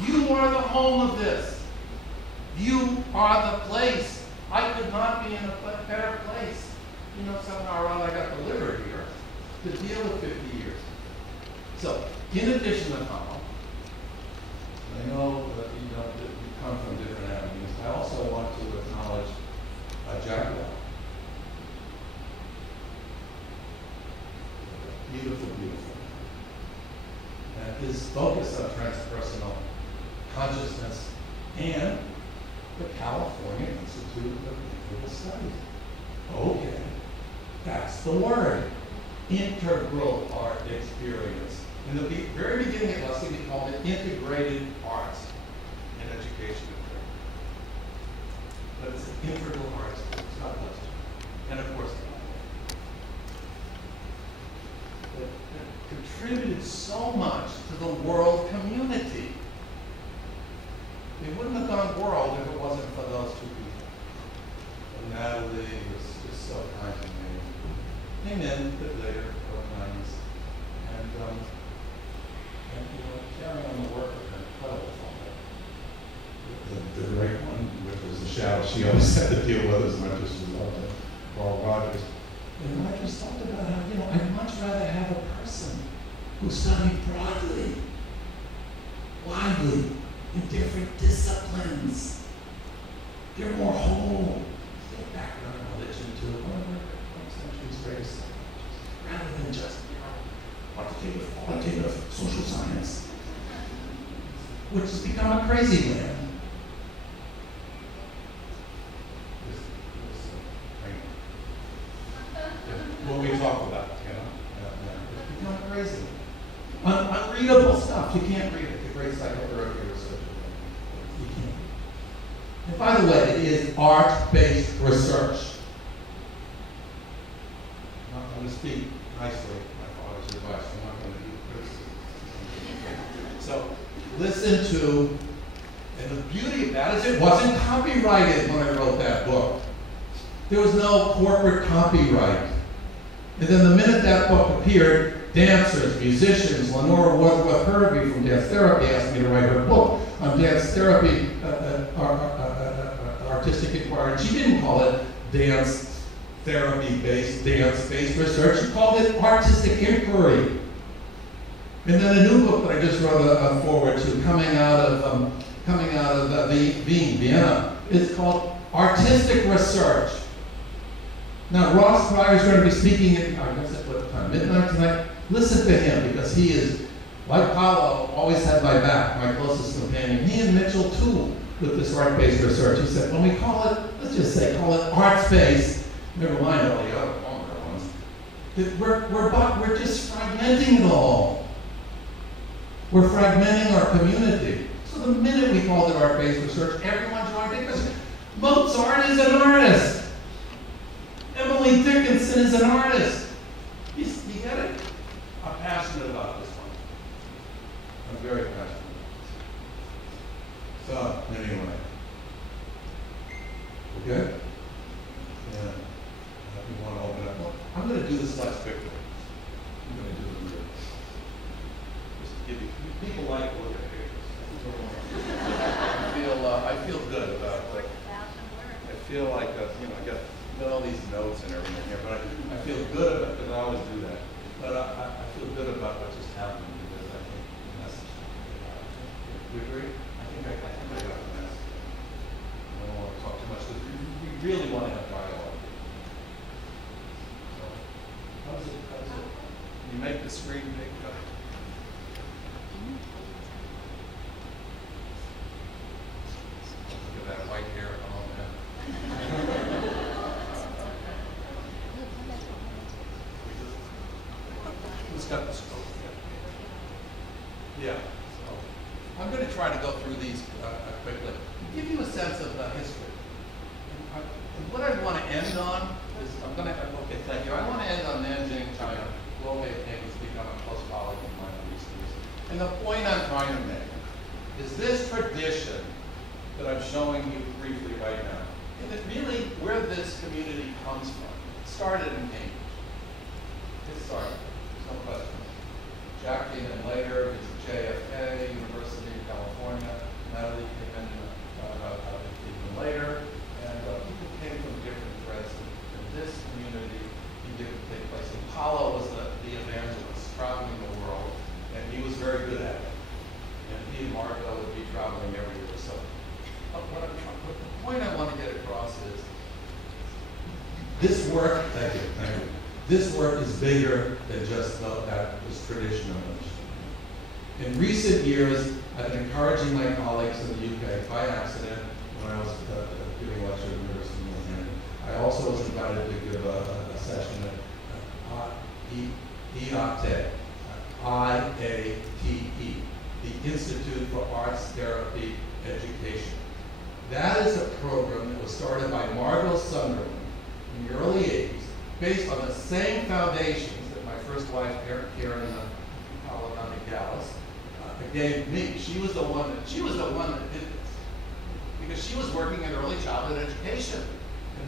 you are the home of this. You are the place. I could not be in a better place. You know, somehow or other I got delivered here to deal with 50 years. So, in addition to Tao, I know that you come from different avenues. I also want to acknowledge Changhua. Beautiful, beautiful. And his focus on transpersonal consciousness and the California Institute of Integral Studies. Okay, that's the word. Integral art experience. In the very beginning of lesson, we called it integrated arts in education and training. But it's an integral arts experience. God bless you. And of course, it contributed so much to the world community. It wouldn't have gone world if it wasn't for those two people. And Natalie was just so kind to me. Came in a bit later, early 90s. And you know, carrying on the work of an incredible father. The great one, which was the shadow she always had to deal with as much as she loved him, Carl Rogers. And I just thought about how, you know, I'd much rather have a person who studied broadly, widely, in different disciplines. They're more whole. Their background religion to one of our century's greatest psychologists, rather than just, you know, quantitative social science, which has become a crazy land. What we talk about, you know, it's become crazy. Unreadable stuff. You can't read it. The great psychotherapy research. You can't. And by the way, it is art-based research. I'm going to speak nicely. My father's advice. I'm not going to do criticism. So listen to, and the beauty of that is it wasn't copyrighted when I wrote that book. There was no corporate copyright. And then the minute that book appeared, dancers, musicians, Lenora Wadsworth Hervey from Dance Therapy asked me to write her book on dance therapy, artistic inquiry. And she didn't call it dance therapy-based, dance-based research. She called it artistic inquiry. And then a new book that I just wrote a forward to, coming out of Vienna, is called Artistic Research. Now, Ross Pryor is going to be speaking at, I guess at what time, midnight tonight? Listen to him, because he is, like Paulo, always had my back, my closest companion. He and Mitchell, too, with this art-based research. He said, when we call it, let's just say, call it arts-based, never mind all the other longer ones, we're just fragmenting it all. We're fragmenting our community. So the minute we called it art-based research, everyone joined in, because Mozart is an artist. Emily Dickinson is an artist. You get it? I'm passionate about this one. I'm very passionate about this. So, anyway. We're good? Yeah. You want to open up? Well, I'm going to do this less quickly. I'm going to do it weird. Just to give you, people like to look at pictures. I feel good about it. I feel like, you know, I got all these notes and everything here, but I feel good about it, because I always do that. But I feel good about what just happened, because I think the message. You agree? I think I got the message. try to go through these quickly. Give you a sense of history. And what I want to end on is, okay, thank you. I want to end on Nanjing, China. Global has become a close colleague of mine in recent years. And the point I'm trying to make is this tradition that I'm showing you briefly right now, and it really where this community comes from. It started in Cambridge. It started, there's no question. Jack came in later, it's JFK, University of California. Natalie came in even later, and people came from different threads in this community began to take place. Apollo was the evangelist traveling the world, and he was very good at it. And he and Margot would be traveling every year or so. The point I want to get across is this work, thank you. This work is bigger than just this tradition of it. In recent years, I've been encouraging my colleagues in the UK by accident when I was giving a lecture at the University of Northampton. I also was invited to give a session at IEATA, IATE, the Institute for Arts Therapy Education. That is a program that was started by Margot Sunderland in the early 80s, based on the same foundations that my first wife, Karen Paladani Gallus, gave me. She was the one that did this, because she was working in early childhood education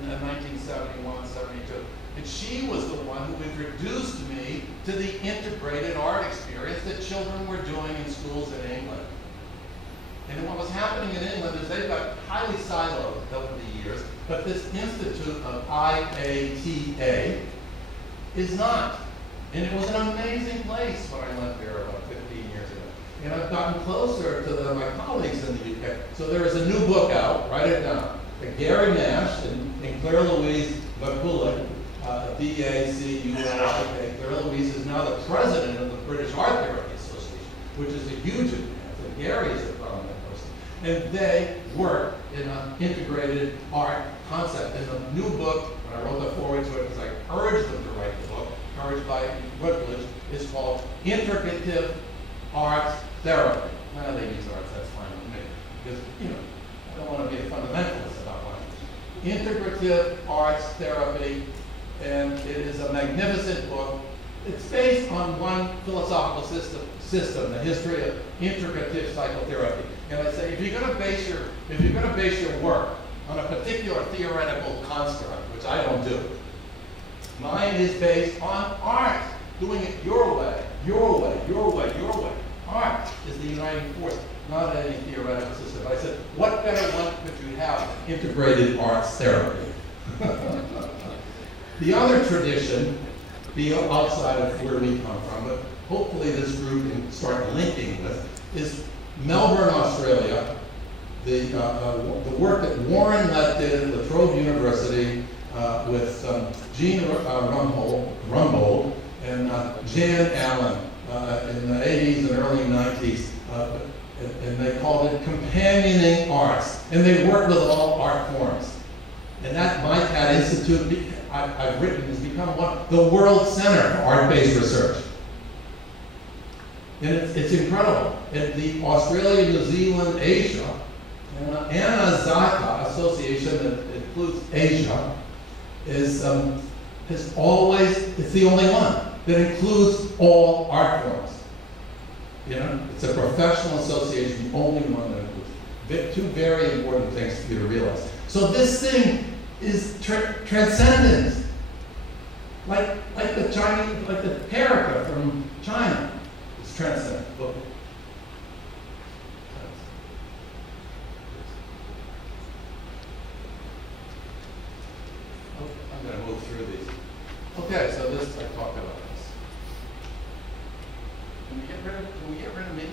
in 1971, 72. And she was the one who introduced me to the integrated art experience that children were doing in schools in England. And what was happening in England is they got highly siloed over the years, but this institute of IATA is not. And it was an amazing place when I went there about 15 years ago. And I've gotten closer to my colleagues in the UK. So there is a new book out, write it down. Gary Nash and Claire Louise McCulloch, D-A-C-U-L-I-K. Claire Louise is now the president of the British Art Therapy Association, which is a huge advance. And Gary is a prominent person. And they work in an integrated art concept. In the new book, when I wrote the foreword to it, because I urged them to write the book, encouraged by Woodbridge, is called Integrative Arts Therapy. Well, they use arts, that's fine with me. Because, I don't want to be a fundamentalist about language. Integrative Arts Therapy, and it is a magnificent book. It's based on one philosophical system, the history of integrative psychotherapy. And I say, if you're going to base your work on a particular theoretical construct, which I don't do, mine is based on art, doing it your way, your way, your way, your way. Art is the uniting force, not any theoretical system. I said, what better one could you have than integrated arts therapy? The other tradition, outside of where we come from, but hopefully this group can start linking with, is Melbourne, Australia. The work that Warren Lett did at La Trobe University with Jean Rumbold and Jan Allen in the 80s and early 90s, and they called it companioning arts. And they work with all art forms. And that MyCat Institute, I've written, has become the world center for art-based research. And it's incredible. And the Australia, New Zealand, Asia, and ANAZACA Association that includes Asia, it's the only one that includes all art forms. It's a professional association, the only one that includes. Two very important things for you to realize. So this thing is transcendent. Like the Chinese, like the character from China. It's transcendent. Look. I'm going to move through these. Okay, so this, I talked about this. Can we get rid of me?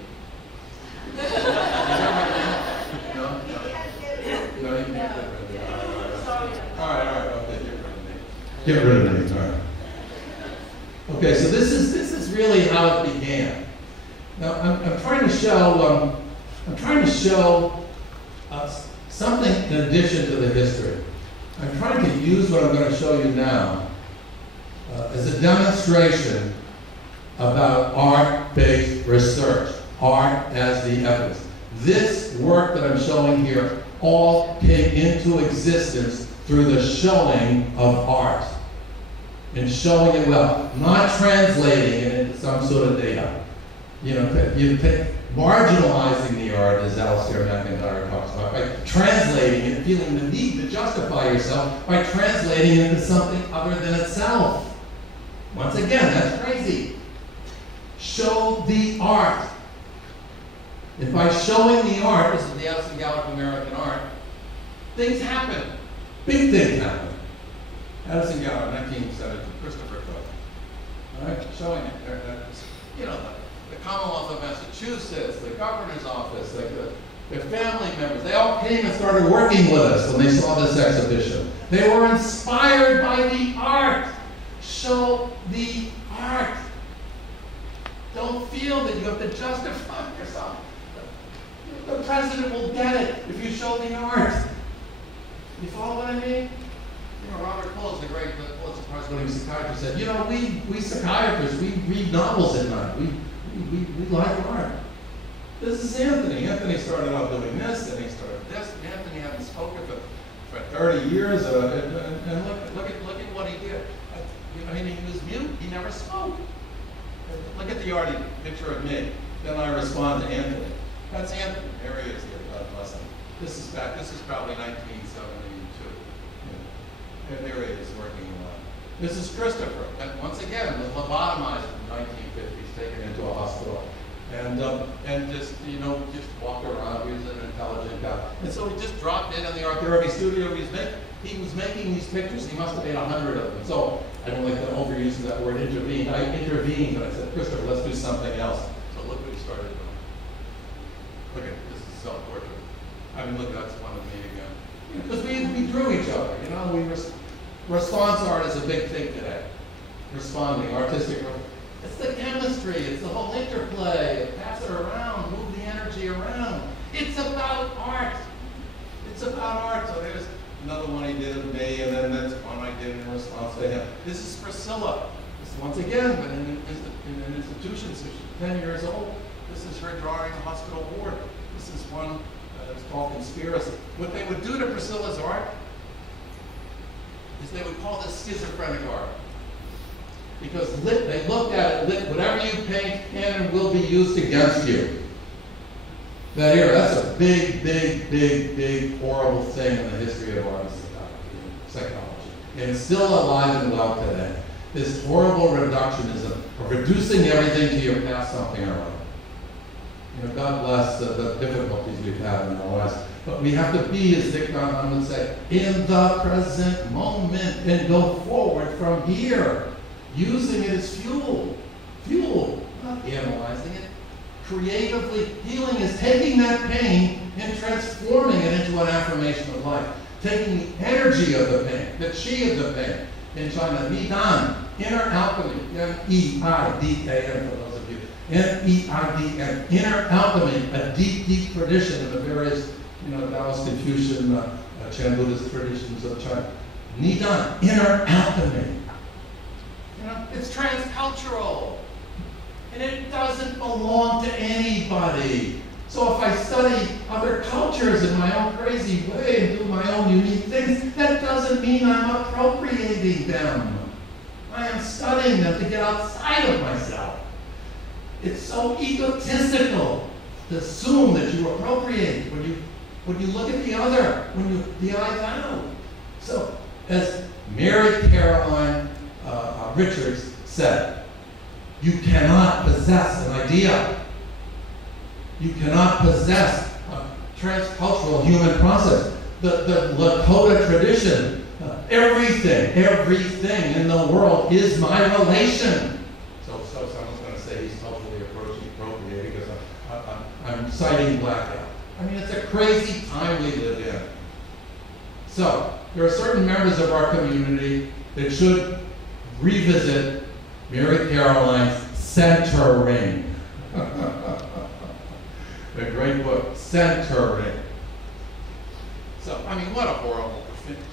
No, you can't get rid of me. All right, okay, get rid of me, all right. Okay, so this is really how it began. Now, I'm trying to show something in addition to the history. I'm trying to use what I'm going to show you now as a demonstration about art-based research, art as the evidence. This work that I'm showing here all came into existence through the showing of art. And showing it well, not translating it into some sort of data. You know, marginalizing the art, as Alistair McIntyre talks about, by translating it, feeling the need to justify yourself by translating it into something other than itself. Once again, that's crazy. Show the art. If by showing the art, this is the Addison Gallup American art, things happen. Big things happen. Addison Gallup, 1972, Christopher Cook. All right, showing it. You know, the Commonwealth of Massachusetts, the governor's office, like their family members, they all came and started working with us when they saw this exhibition. They were inspired by the art. Show the art. Don't feel that you have to justify yourself. The president will get it if you show the art. You follow what I mean? You know, Robert Close, the great Pulitzer Prize-winning psychiatrist, said, you know, we psychiatrists, we read novels at night. We like art. This is Anthony. Anthony started out doing this, and he started this. Anthony hadn't spoken for 30 years, and look at what he did. You know, he was mute. He never spoke. Look at the arty picture of me. Then I respond to Anthony. That's Anthony. There he is here. God bless him. This is probably 1972. Yeah. And there he is working away. This is Christopher. And once again, was lobotomized in the 1950s, taken into a hospital. And just, you know, just walked around. He was an intelligent guy. And so he just dropped in the art therapy studio. He was making these pictures. He must have made 100 of them. So I don't like the overuse of that word intervened. I intervened, and I said, Christopher, let's do something else. So look what he started doing. Look at this is self-portrait. I mean, look, that's one of me again. Because we drew each other, you know. Response art is a big thing today. Responding, artistic. It's the chemistry. It's the whole interplay. Pass it around, move the energy around. It's about art. It's about art. So there's another one he did of me, and then that's one I did in response to him. This is Priscilla. This once again, but in an institution, so she's 10 years old. This is her drawing the hospital ward. This is one that's called Conspiracy. What they would do to Priscilla's art is they would call this schizophrenic art. Because they looked at it, whatever you paint can and will be used against you. That era, that's a big, horrible thing in the history of art and psychology. And it's still alive and well today. This horrible reductionism of reducing everything to your past something or other. You know, God bless the difficulties we've had in our lives. But we have to be, as Dick Donahue would say, in the present moment and go forward from here. Using it as fuel. Fuel, not analyzing it. Creatively, healing is taking that pain and transforming it into an affirmation of life. Taking the energy of the pain, the chi of the pain. In China, Nidan, inner alchemy, M-E-I-D-A-N for those of you. M-E-I-D-N, inner alchemy, a deep tradition of the various, you know, Taoist, Confucian, Chan Buddhist traditions of China. Nidan, inner alchemy. You know, it's transcultural. And it doesn't belong to anybody. So if I study other cultures in my own crazy way and do my own unique things, that doesn't mean I'm appropriating them. I am studying them to get outside of myself. It's so egotistical to assume that you appropriate when you look at the other, the eyes out. So, as Mary Caroline Richards said, you cannot possess an idea. You cannot possess a transcultural human process. The Lakota tradition, everything in the world is my relation. So someone's going to say he's culturally appropriating because I'm citing blackout. I mean, it's a crazy time we live in. So there are certain members of our community that should revisit Mary Caroline's Centering. The great book, Centering. So, I mean, what a horrible,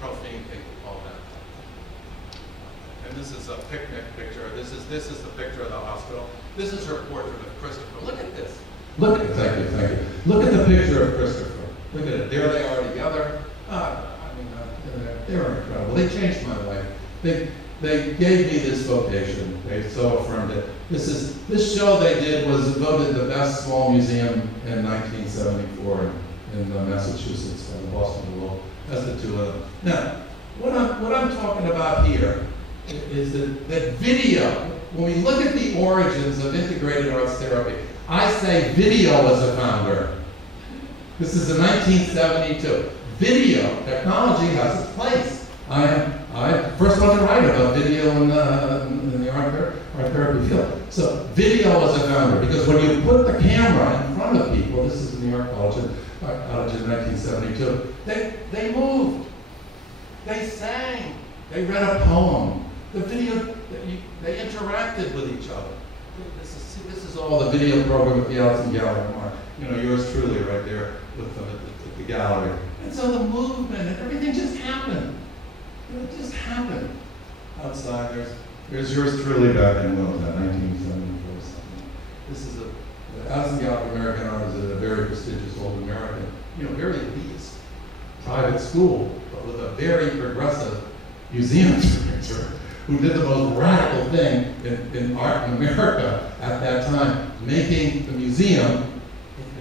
profane thing to call that. And this is a picnic picture. This is the picture of the hospital. This is her portrait of Christopher. Look at this. Look at, thank you. Look at the picture of Christopher. Look at it. There they are together. They're incredible. They changed my life. They gave me this vocation. They so affirmed it. This show they did was voted the best small museum in 1974 in Massachusetts by the Boston Globe. That's the two of them. Now, what I'm talking about here is that video, when we look at the origins of integrated arts therapy, I say video was a founder. This is in 1972. Video technology has its place. I'm the first one to write about video in the art therapy field. So video was a founder because when you put the camera in front of people, this is in New York College in 1972, they moved, they sang, they read a poem. The video, they interacted with each other. This is all the video program at the Allison Gallery, Mark. You know, yours truly right there with them at the gallery. And so the movement and everything just happened. It just happened. Outside, there's yours truly back in 1974 or something. This is the Allison Gallery of American Art is a very prestigious old American, very elitist private school, but with a very progressive museum director who did the most radical thing in art in America at that time, making the museum,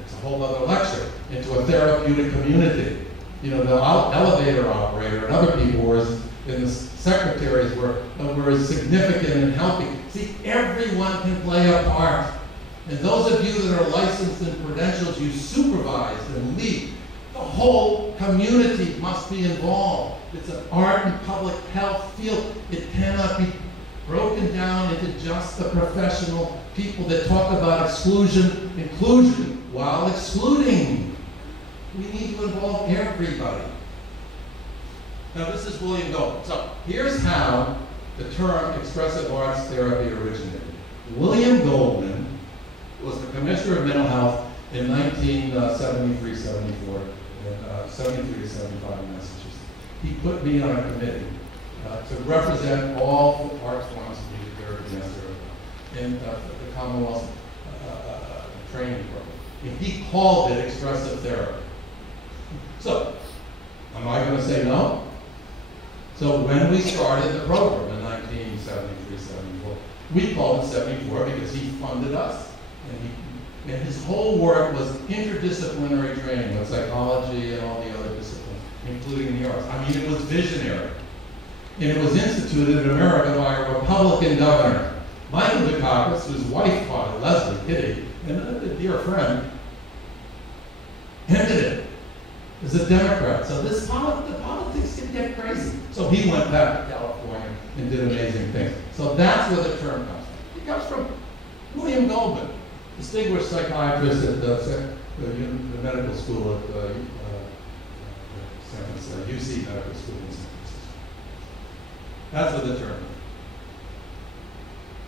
it's a whole other lecture, into a therapeutic community. The elevator operator and other people and the secretaries were significant in helping. See, everyone can play a part. And those of you that are licensed in credentials, you supervise and lead. The whole community must be involved. It's an art and public health field. It cannot be broken down into just the professional people that talk about inclusion, while excluding. We need to involve everybody. Now this is William Goldman. So here's how the term expressive arts therapy originated. William Goldman was the Commissioner of Mental Health in 1973, 74, 73 to 75 in Massachusetts. He put me on a committee to represent all the art forms of music therapy in the Commonwealth training program. And he called it expressive therapy. So, am I going to say no? So when we started the program in 1973, 74, we called it 74 because he funded us. And his whole work was interdisciplinary training with psychology and all the other disciplines, including the arts. I mean, it was visionary. And it was instituted in America by a Republican governor. Michael Dukakis, whose wife taught it, Leslie Kitty, and a dear friend, ended it as a Democrat. So the politics can get crazy. So he went back to California and did amazing things. So that's where the term comes from. It comes from William Goldman, distinguished psychiatrist at the medical school at San Francisco, UC Medical School in San Francisco. That's where the term comes from.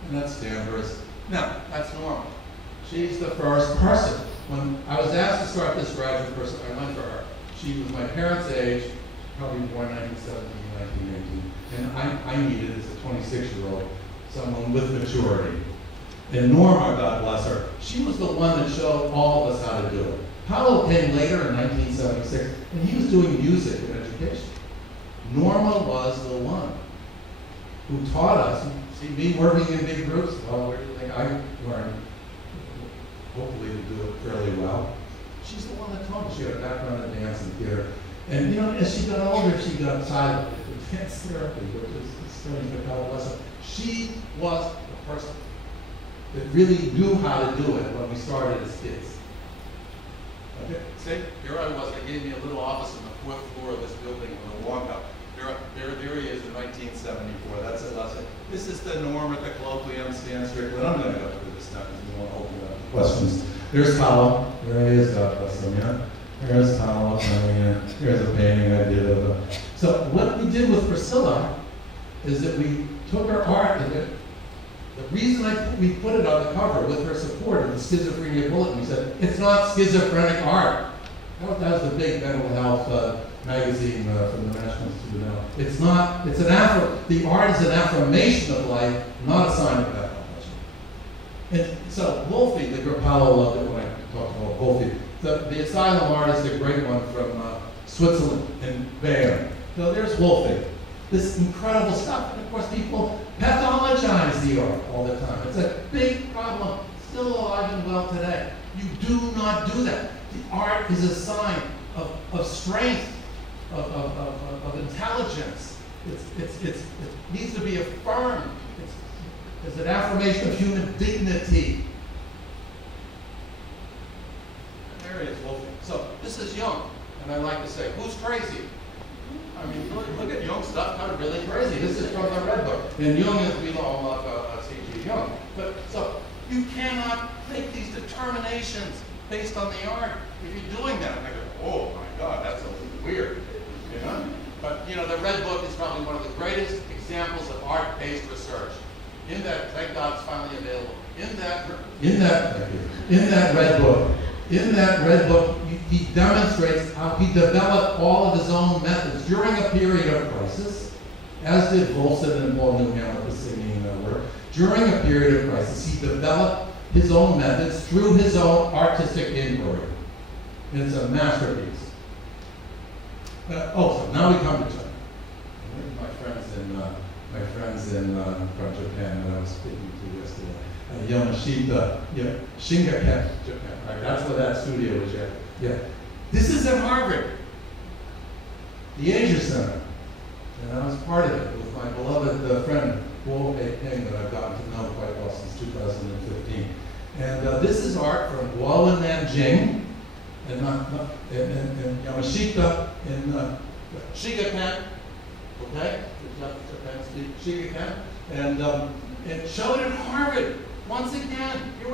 And that's Danvers. Now, that's Norma. She's the first person. When I was asked to start this graduate course, I went for her. She was my parents' age, probably born 1917, 1918, and I needed, as a 26-year-old, someone with maturity. And Norma, God bless her, she was the one that showed all of us how to do it. Paolo came later in 1976, and he was doing music and education. Norma was the one who taught us. See, me working in big groups, well, where do you think I learned, hopefully to do it fairly well. She's the one that taught me. She had a background in dance and theater. And as she got older, she got tired of dance therapy, which is strange, but God bless her. She was the person that really knew how to do it when we started as kids. Okay, see, here I was. They gave me a little office on the 4th floor of this building with a walk-up. There he is in 1974. That's it. This is the norm at the colloquium, Stan Strickland. I'm going to go through this stuff because we want to open up questions. There's Paolo. There he is. God bless him. Yeah. There's Paolo coming in. Here's a painting I did of him. So what we did with Priscilla is that we took her art and the reason we put it on the cover with her support of the Schizophrenia Bulletin, we said, it's not schizophrenic art. That was the big mental health magazine from the National Institute of Mental Health. It's not, the art is an affirmation of life, not a sign of pathology. And so Wolfie, the Paolo loved it when I talked Wolfi. The asylum artist, a great one from Switzerland and Bern. So there's Wolfi. This incredible stuff. And of course, people pathologize the art all the time. It's a big problem, still alive and well today. You do not do that. The art is a sign of strength, of intelligence. It needs to be affirmed. It's an affirmation of human dignity. And there he is, Wolfi. So this is Jung, and I like to say, who's crazy? I mean, look at Jung's stuff, kind of really crazy. This is from the Red Book. And Jung is, we all love C.G. Jung. But so you cannot make these determinations based on the art. If you're doing that, I go, oh my God, that's a little weird, you know? But you know, the Red Book is probably one of the greatest examples of art-based research. In that, thank God it's finally available. In that Red Book, he demonstrates how he developed all of his own methods during a period of crisis, as did Volson and Paul Newman with the singing work. During a period of crisis, he developed his own methods through his own artistic inquiry. And it's a masterpiece. So now we come to China. My friends from Japan that I was speaking to yesterday. Yamashita, Shingaken, Japan. Right? That's where that studio is at. Yeah. This is at Harvard, the Asia Center. And I was part of it with my beloved friend, Guo Pei-Ping, that I've gotten to know quite well since 2015. And this is art from Guo and Nanjing, and Yamashita in Shigaken, okay? Shigaken, and showed at Harvard. Once again, here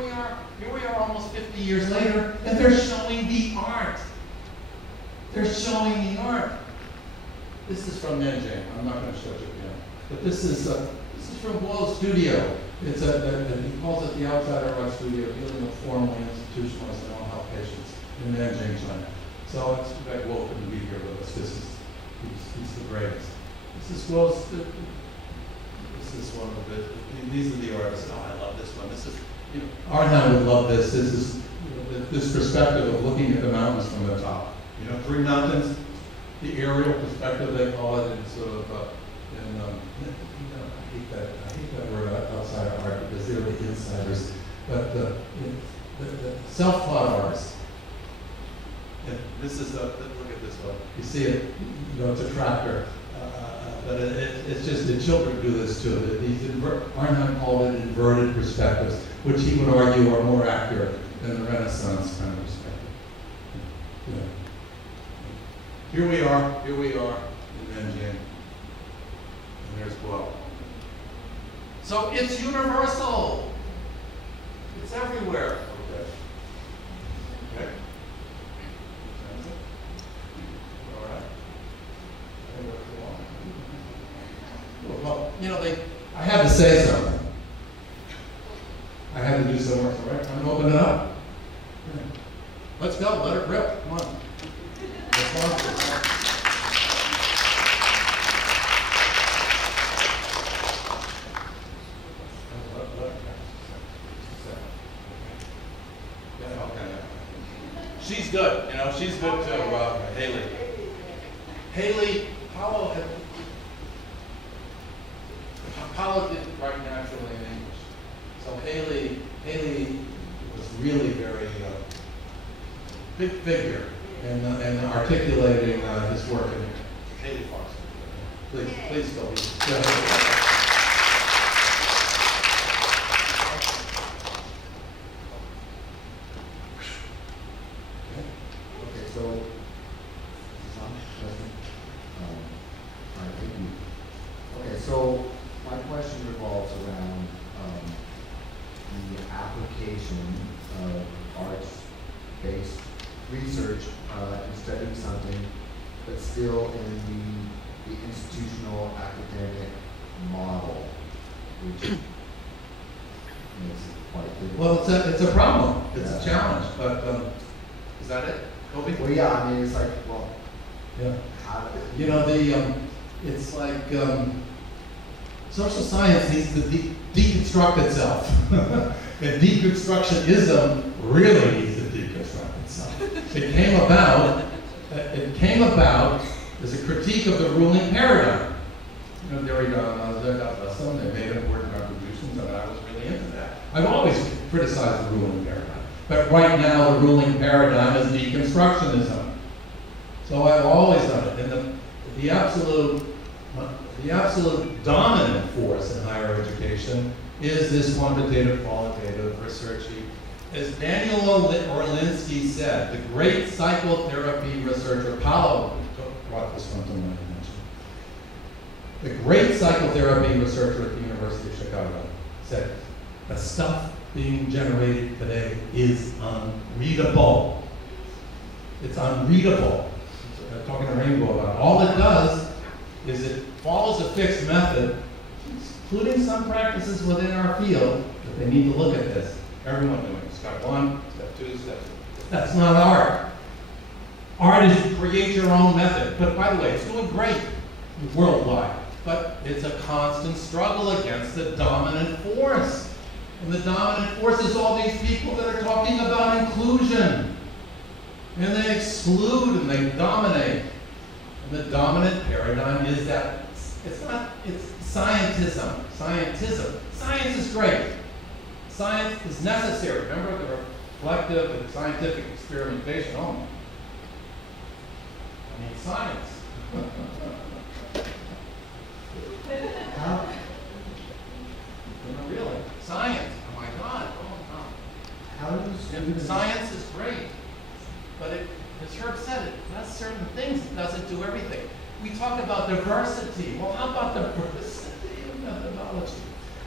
we are almost 50 years later, and they're showing the art. They're showing the art. This is from Nanjing. I'm not going to show Japan, but this is from Guo's studio. It's he calls it the outsider art studio, dealing with formally institutionalized mental health patients in Nanjing, China. So it's too bad Guo couldn't be here with us. He's the greatest. This is Guo's. This is one of the. These are the artists. Oh, I love this one. This is. Arnhem would love this. This is this perspective of looking at the mountains from the top. You know, 3 mountains. The aerial perspective, they call it, and sort of. I hate that word outside of art because they're the insiders. But the self-taught artists. And this is look at this one. You see it. It's a tractor. But it's just the children do this too. Arnhem called it inverted perspectives, which he would argue are more accurate than the Renaissance kind of perspective. Yeah. Here we are in Nanjing. And there's Guo. So it's universal. It's everywhere. Okay. All right. Well, I had to say something. I had to do some work, all right? I'm going to open it up. Yeah. Let's go. Let it rip. Come on. Let's launch it. She's good, she's good too, Haley. Haley, Paolo didn't write naturally in English. So Haley was really very big figure in articulating his work. Haley Foster. Please go. So my question revolves around the application of arts-based research in studying something, but still in the institutional academic model, which makes it quite difficult. Well, it's a problem. It's a challenge. But is that it, Kobe? Well, yeah. I mean, it's like, well, yeah. How it's like social science needs to deconstruct itself. And deconstructionism really needs to deconstruct It came about as a critique of the ruling paradigm. You know, Derrida, they made important contributions, and I was really into that. I've always criticized the ruling paradigm, but right now the ruling paradigm is deconstructionism. So I've always done it, and the absolute dominant force in higher education is this quantitative, qualitative, researchy. As Daniel Orlinsky said, the great psychotherapy researcher, Paulo brought this one to my attention. The great psychotherapy researcher at the University of Chicago said, the stuff being generated today is unreadable. It's unreadable. I'm talking to Rainbow about it. All it does is it follows a fixed method, including some practices within our field, that they need to look at this. Everyone doing it. Step 1, step 2, step 3. That's not art. Art is to create your own method. But by the way, it's doing great worldwide. But it's a constant struggle against the dominant force. And the dominant force is all these people that are talking about inclusion. And they exclude and they dominate. And the dominant paradigm is that it's scientism. Science is great. Science is necessary. Remember the reflective and scientific experimentation only. I mean, science. How, Really? Science. Oh my God. Oh no. how do students... Science is great. But it, as Herb said, it does certain things. It doesn't do everything. We talk about diversity. Well, how about diversity of methodology?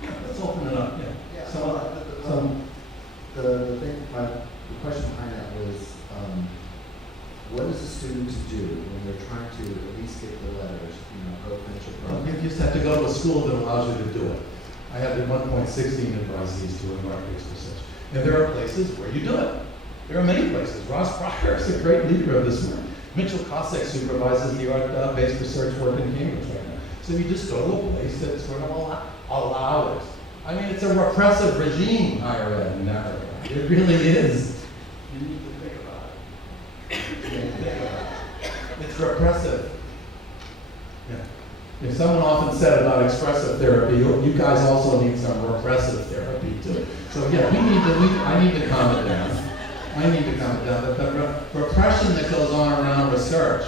Yeah, let's open it up. Yeah. The question behind that was, what is a student to do when they're trying to at least get the letters, go finish a Well, program? you just have to go to a school that allows you to do it. I have at one point 16 advisees doing art-based research. And there are places where you do it. There are many places. Ross Pryor is a great leader of this work. Mitchell Kosek supervises the art-based research work in Cambridge right now. So you just go to a place that sort of allow it. I mean, it's a repressive regime, higher ed, in that regard. It really is. You need to think about it. You need to think about it. It's repressive. Yeah. Someone often said about expressive therapy, you guys also need some repressive therapy too. So yeah, I need to calm it down. The repression that goes on around research,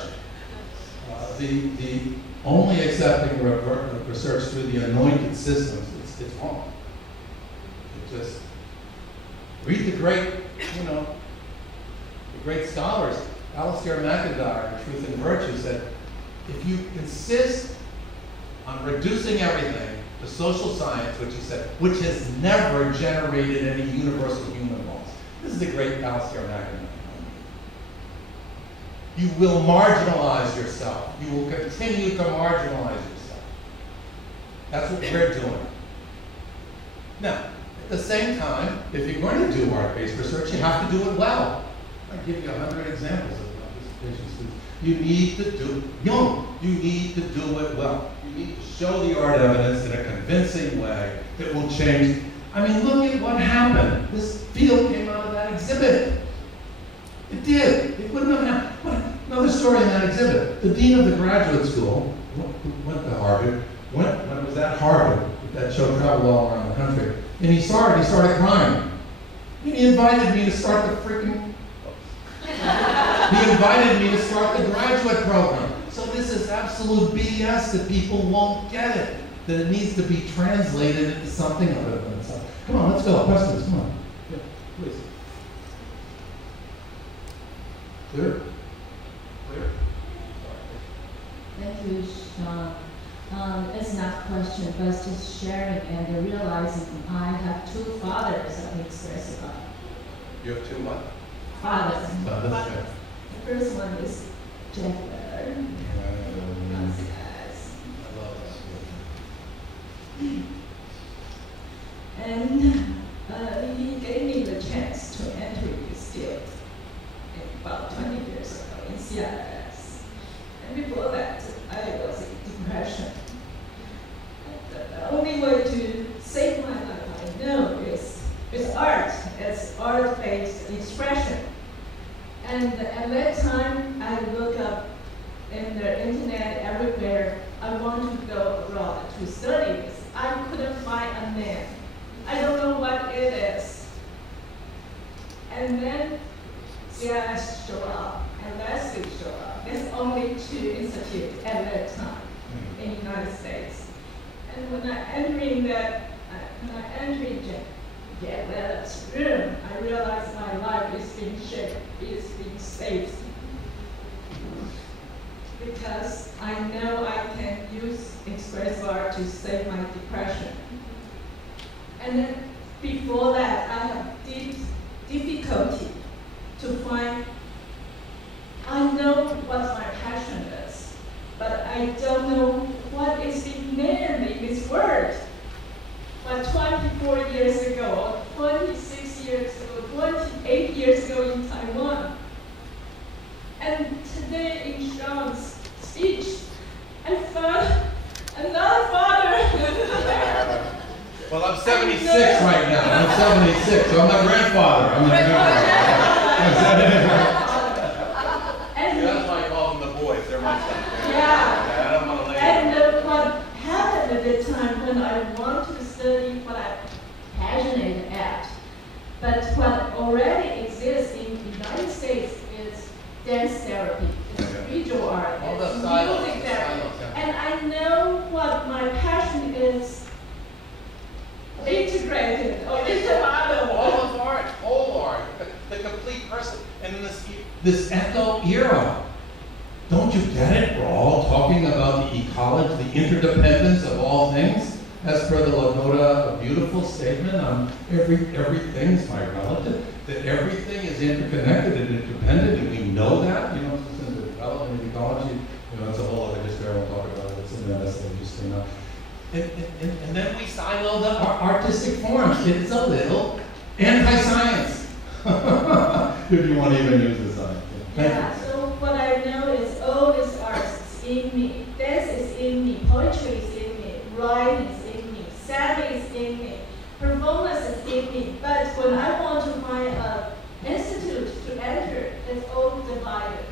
the only accepting research through the anointed systems, it's wrong. It just read the great scholars. Alistair MacIntyre, in Truth and Virtue, said, if you insist on reducing everything to social science, which has never generated any universal human laws. This is the great Alistair MacIntyre. You will marginalize yourself. You will continue to marginalize yourself. That's what we're doing. Now, at the same time, if you're going to do art-based research, you have to do it well. I'll give you 100 examples of participation students. You need to do it well. You need to show the art evidence in a convincing way that will change. I mean, look at what happened. This field came out of that exhibit. It did. It wouldn't have happened. Another story in that exhibit. The dean of the graduate school went to Harvard. When it was at Harvard, that show traveled all around the country. And he saw it, he started crying. And he invited me to start the freaking... He invited me to start the graduate program. So this is absolute BS that people won't get it. That it needs to be translated into something other than itself. Come on, let's go. Questions, come on. Yeah, please. Clear? Clear? Thank you, Sean. It's not a question, but it's just sharing and realizing I have two fathers of expressive art. You have two what? Fathers. Okay. The first one is Jeff Weller. I love that. And he gave me the chance to enter this field about 20 years ago in CIS. And before that, I was in depression. The only way to save my life, I know, is art. It's art-based expression. And at that time, I look up in the internet everywhere. I want to go abroad to study this. I couldn't find a name. I don't know what it is. And then CIS showed up, and Leslie showed up. There's only 2 institutes at that time in the United States. And when I entered that room, I realized my life is being shaped, is being saved. Because I know I can use expressive art to save my depression. And then before that, I have deep difficulty to find, I know what my passion is, but I don't know what is being named in this word. But 24 years ago, or 26 years ago, 28 years ago in Taiwan, and today in Sean's speech, I found another father. Well, I'm 76 right now. I'm 76, so I'm my grandfather. I'm my grandfather. And that's why I call them the boys. They're my sons. Yeah. I don't want to lay And what happened at the time when I want to study what I'm passionate at, but what already exists in the United States is dance therapy, it's visual art, it's music therapy. And I know what my passion is integrated or intertwined. all of art, whole art, the complete person. And in this echo era, don't you get it? We're all talking about the ecology, the interdependence of all things. As per the Lakota, a beautiful statement on everything's my relative, that everything is interconnected and interdependent, and we know that. You know, it's in the development of ecology. You know, it's a whole other history. I won't talk about it. It's in that essay just came out. And then we silo the artistic forms. It's a little anti-science. If you want to even use the science. Yeah, so what I know is all this art is in me. Dance is in me. Poetry is in me. Writing is in me. Savvy is in me. Performance is in me. But when I want to find an institute to enter, it's all divided.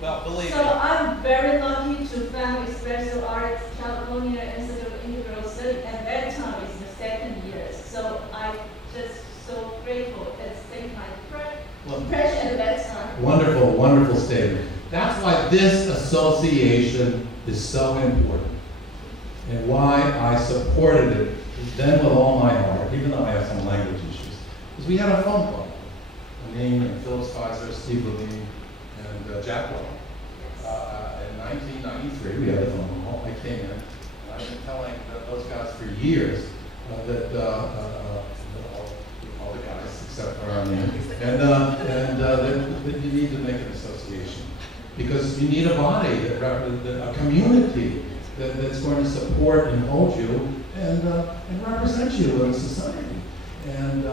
Well, believe So me. I'm very lucky to find Expressive Arts California Institute of Integral Study. At that time, it's the 2nd year. So I'm just so grateful it saved my impression at that time. Wonderful, wonderful statement. That's why this association is so important, and why I supported it then with all my heart, even though I have some language issues. Because we had a phone call. Amin and Phil Spicer, Steve Levine, and Jack Lowe. In 1993, we had a phone call. I came in, and I've been telling those guys for years that all the guys except for Amin, and that you need to make an association, because you need a body, a community that's going to support and hold you and represent you in society. And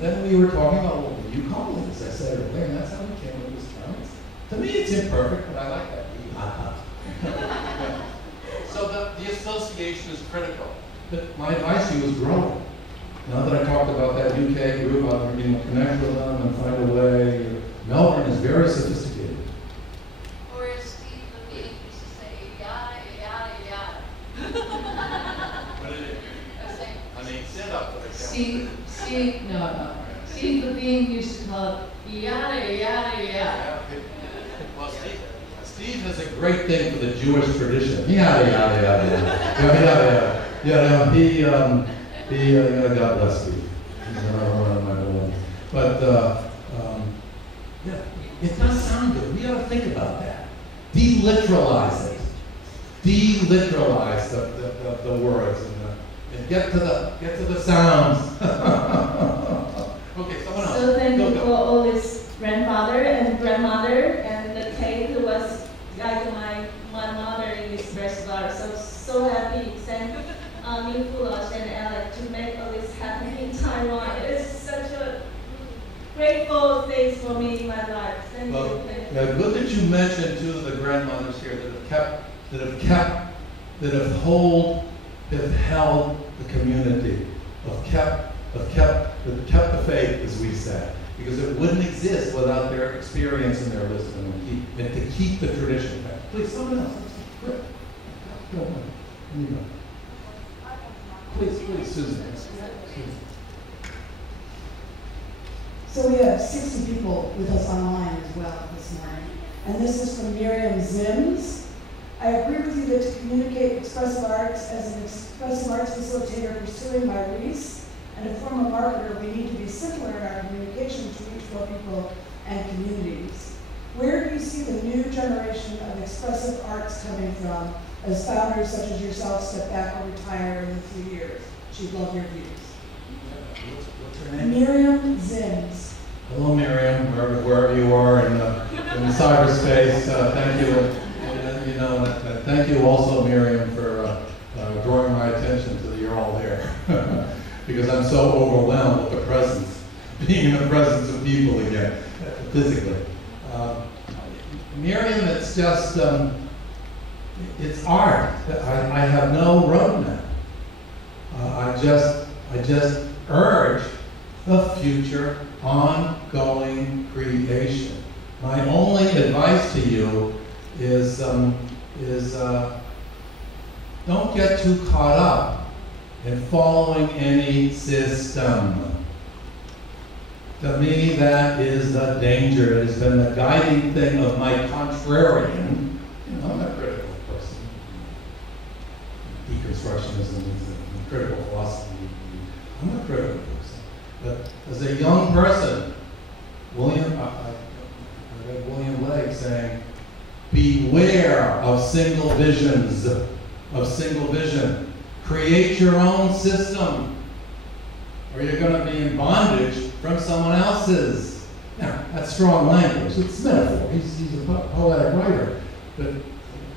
then we were talking about, well, what do you call it? As I said earlier, and that's how we came up with this term. To me, it's imperfect, but I like that. Yeah. So the association is critical. But my advice to you is grow. Now that I talked about that UK group, I'm going to connect with them and find a way. Melbourne is very sophisticated. Or as Steve Levine used to say, yada, yada, yada. What did it? I mean, sit up with it. Steve Levine used to call it yada, yada, yada. Well, Steve has a great thing for the Jewish tradition. Yada, yada, yada, yada. God bless Steve. But yeah, it does sound good. We ought to think about that. Deliteralize it. Deliteralize the words and get to the sounds. Okay, someone else. So thank you for all this grandfather and grandmother, and the cake was like my mother in Expressive Arts. So happy. Thank me, Fulosh and Alec, to make all this happen in Taiwan. It's such a grateful thing for me in my life. Thank you. Yeah, good that you mentioned two of the grandmothers here that have held the community, have kept the faith, as we say. because it wouldn't exist without their experience and their wisdom, and to keep the tradition back. Please, someone else. Quick. Go on. You go. Please, Susan. So we have 60 people with us online as well this morning. And this is from Miriam Zims. I agree with you that to communicate expressive arts as an expressive arts facilitator pursuing my lease and a former marketer, we need to be simpler in our communication to reach more people and communities. Where do you see the new generation of expressive arts coming from as founders such as yourself step back or retire in a few years? She'd love your views. What's her name? Miriam Zims. Hello, Miriam, wherever you are in cyberspace. Thank you. Thank you also, Miriam, for drawing my attention to that you're all there. Because I'm so overwhelmed with the presence, being in the presence of people again, physically. Miriam, it's just, it's art. I have no roadmap. I just urge a future ongoing creation. My only advice to you is don't get too caught up in following any system. To me, that is the danger. It has been the guiding thing of my contrarian. I'm a critical person. Deconstructionism is a critical philosophy. I'm a critical person. But as a young person, I read William Legge saying, beware of single visions, Create your own system, or you're going to be in bondage from someone else's. Now, that's strong language. It's metaphor. He's a poetic writer. But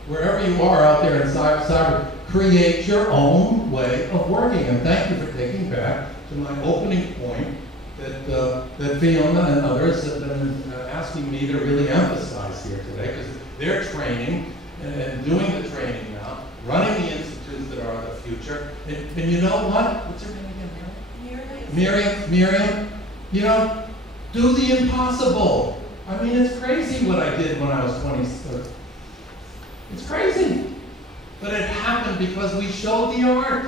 wherever you are out there in cyber, create your own way of working. And thank you for taking back to my opening point that Fiona and others have been asking me to really emphasize here today, because they're training and doing the training now, running the institutes that are the future. And you know what? What's her name again? Miriam. You know, do the impossible. I mean, it's crazy what I did when I was 20. It's crazy. But it happened because we showed the art.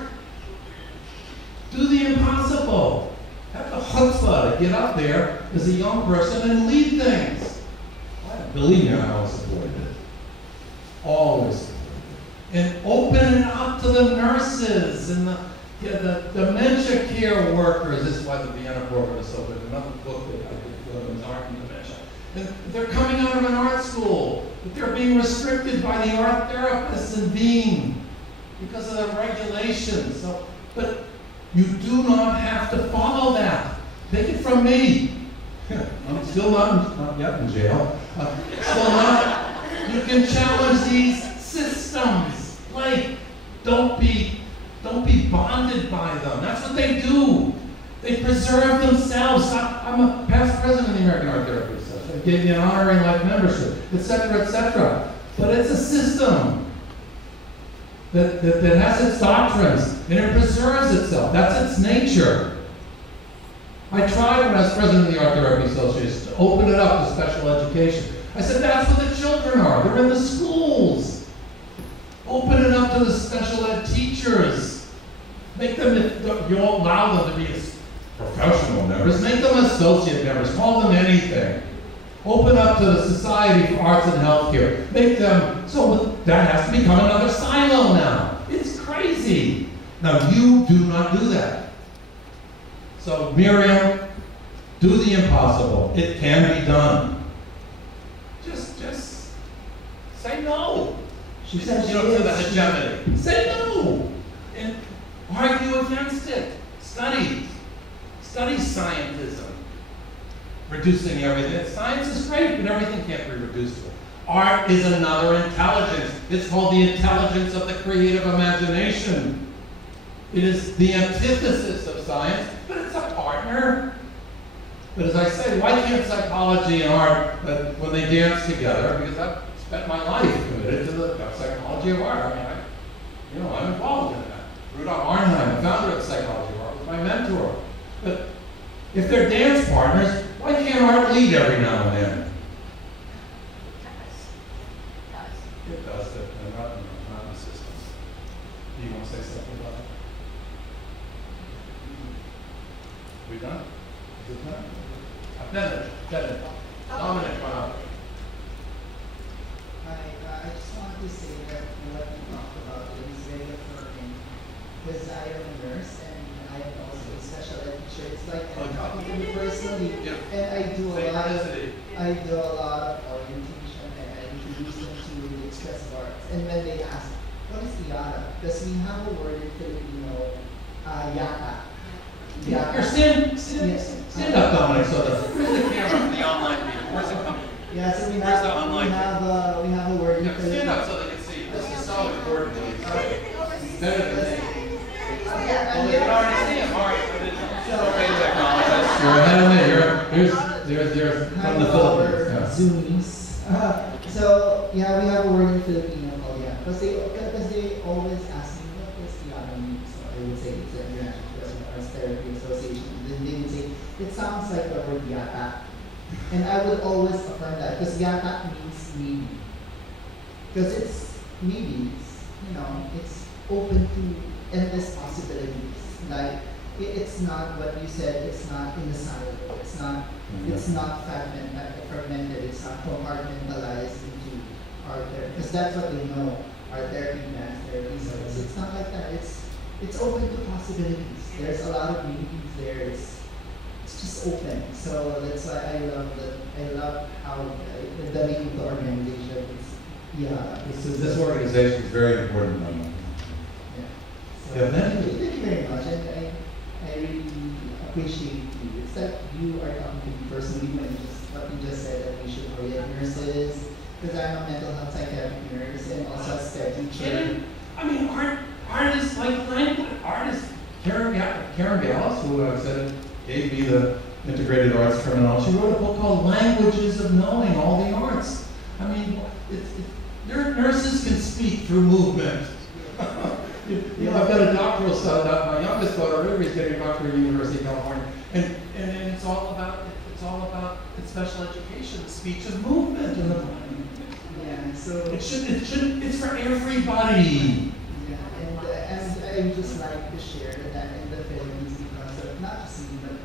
Do the impossible. Have the chutzpah to get up there as a young person and lead things. Believe me, I always supported it. Always supported it. And open it up to the nurses and the dementia care workers. This is why the Vienna program is so good. Another book that I did for them is Art and Dementia. And they're coming out of an art school, but they're being restricted by the art therapists in Beam because of the regulations. So, but you do not have to follow that. Take it from me. I'm still not yet in jail. Still not. You can challenge these systems. Like, don't be bonded by them. That's what they do. They preserve themselves. I'm a past president of the American Art Therapy Association. I gave me an honorary life membership, etc., etc. But it's a system that has its doctrines, and it preserves itself. That's its nature. I tried when I was president of the Art Therapy Association to open it up to special education. I said, that's what the children are. They're in the schools. Open it up to the special ed teachers. Make them, you won't allow them to be professional members. Make them associate members. Call them anything. Open up to the Society for Arts and Healthcare. Make them, so that has to become another silo now. It's crazy. Now, you do not do that. So, Miriam, do the impossible. It can be done. Just say no. She said, you know, to the hegemony. Say no. And argue against it. Study scientism. Reducing everything. Science is great, but everything can't be reduced to it. Art is another intelligence. It's called the intelligence of the creative imagination. It is the antithesis of science, but it's a partner. But as I say, why can't psychology and art, when they dance together, because I've spent my life committed to the psychology of art. I mean, I'm involved in that. Rudolf Arnheim, the founder of psychology of art, was my mentor. But if they're dance partners, why can't art lead every now and then? It does, but not in the systems. Do you want to say something about it? We done? Is it done? Then, Dominic, wow. I just wanted to say that what you talked about is very affirming, because I am a nurse and I am also a special ed teacher. It's like I'm talking to me personally, and I do a lot of orientation and I introduce them to the expressive arts. And when they ask, what is IEATA? Because we have a word in Filipino, IEATA. Here, stand up, Dominic, so where's the camera for the online people? Where's it coming? Yeah, so we Where's have, the online we have a word in Filipino. Stand up so they can see. This is so important. Better than me. Well, you can already see him. All right. Okay, technologist. You're ahead of me. You're from the Philippines. Yeah. Zoomies. So, yeah, we have a word in Filipino called IEATA. Because they always ask me, what does IEATA mean? So I would say it's an International Expressive Arts Therapy Association. Then they would say, it sounds like the word IEATA. And I would always affirm that, because IEATA means maybe. Because it's maybe, it's open to endless possibilities. Like, it's not what you said, it's not in the silo, it's not fragmented, it's not compartmentalized into art therapy. Because that's what they know, art therapy, dance therapy. So it's not like that, it's open to possibilities. There's a lot of maybes there, it's just open. So that's why I love how the name of the organization is. Yeah. This organization is very important. Yeah. So thank you very much. And I really appreciate you. It's like you are talking to me personally when what you just said, that we should orient nurses. Because I'm a mental health psychiatric nurse and also a STEM teacher. I mean, artists like language. Artists, Karen Gallis, who I said gave me the integrated arts terminology, wrote a book called Languages of Knowing All the Arts. I mean, nurses can speak through movement. I've got a doctoral study. My youngest daughter, River, is getting a doctorate at the University of California, and it's all about special education, speech of movement in the brain. Yeah, so it's for everybody. Yeah, and I would just like to share that in the Philippines, because of not just me, but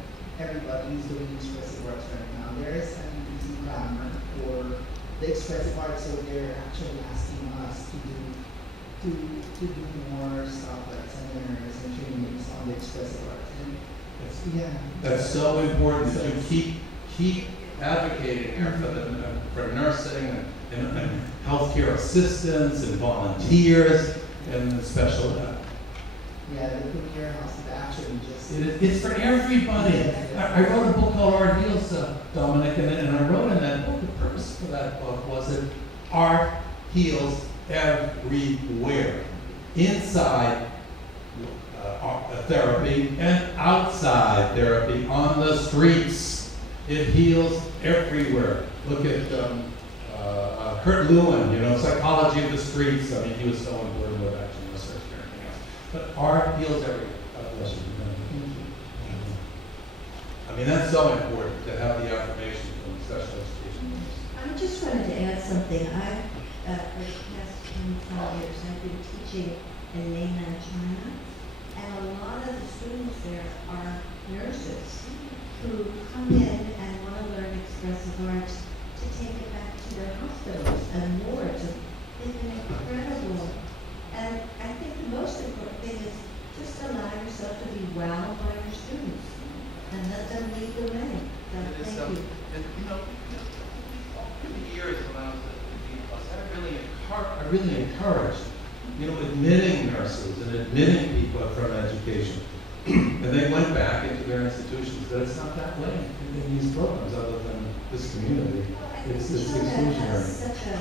everybody who's doing expressive arts right now, there is an increasing clamor for the expressive arts, so they're actually asking us to do more stuff like seminars and trainings on the expressive arts. And that's so important that you keep advocating here for nursing and healthcare assistants and volunteers and special ed. Yeah, the premier hospital actually just... It's for everybody. I wrote a book called Art Heals, Dominic, and I wrote in that book, the purpose for that book was that art heals everywhere. Inside therapy and outside therapy, on the streets. It heals everywhere. Look at Kurt Lewin, psychology of the streets. I mean, he was so important with action research and everything else. But art heals everywhere. God bless you. I mean, that's so important to have the affirmation from special education. I just wanted to add something. I've, for the past 25 years, I've been teaching in mainland China, and a lot of the students there are nurses who come in and want to learn expressive arts to take it back to their hospitals and wards. And they've been incredible. And I think the most important thing is just allow yourself to be wowed by your students and let them lead the way. So thank you. And, over the years when I was at the plus, I really encouraged, admitting nurses and admitting people from education. And they went back into their institutions, but it's not that way in these programs other than this community. It's exclusionary. Such a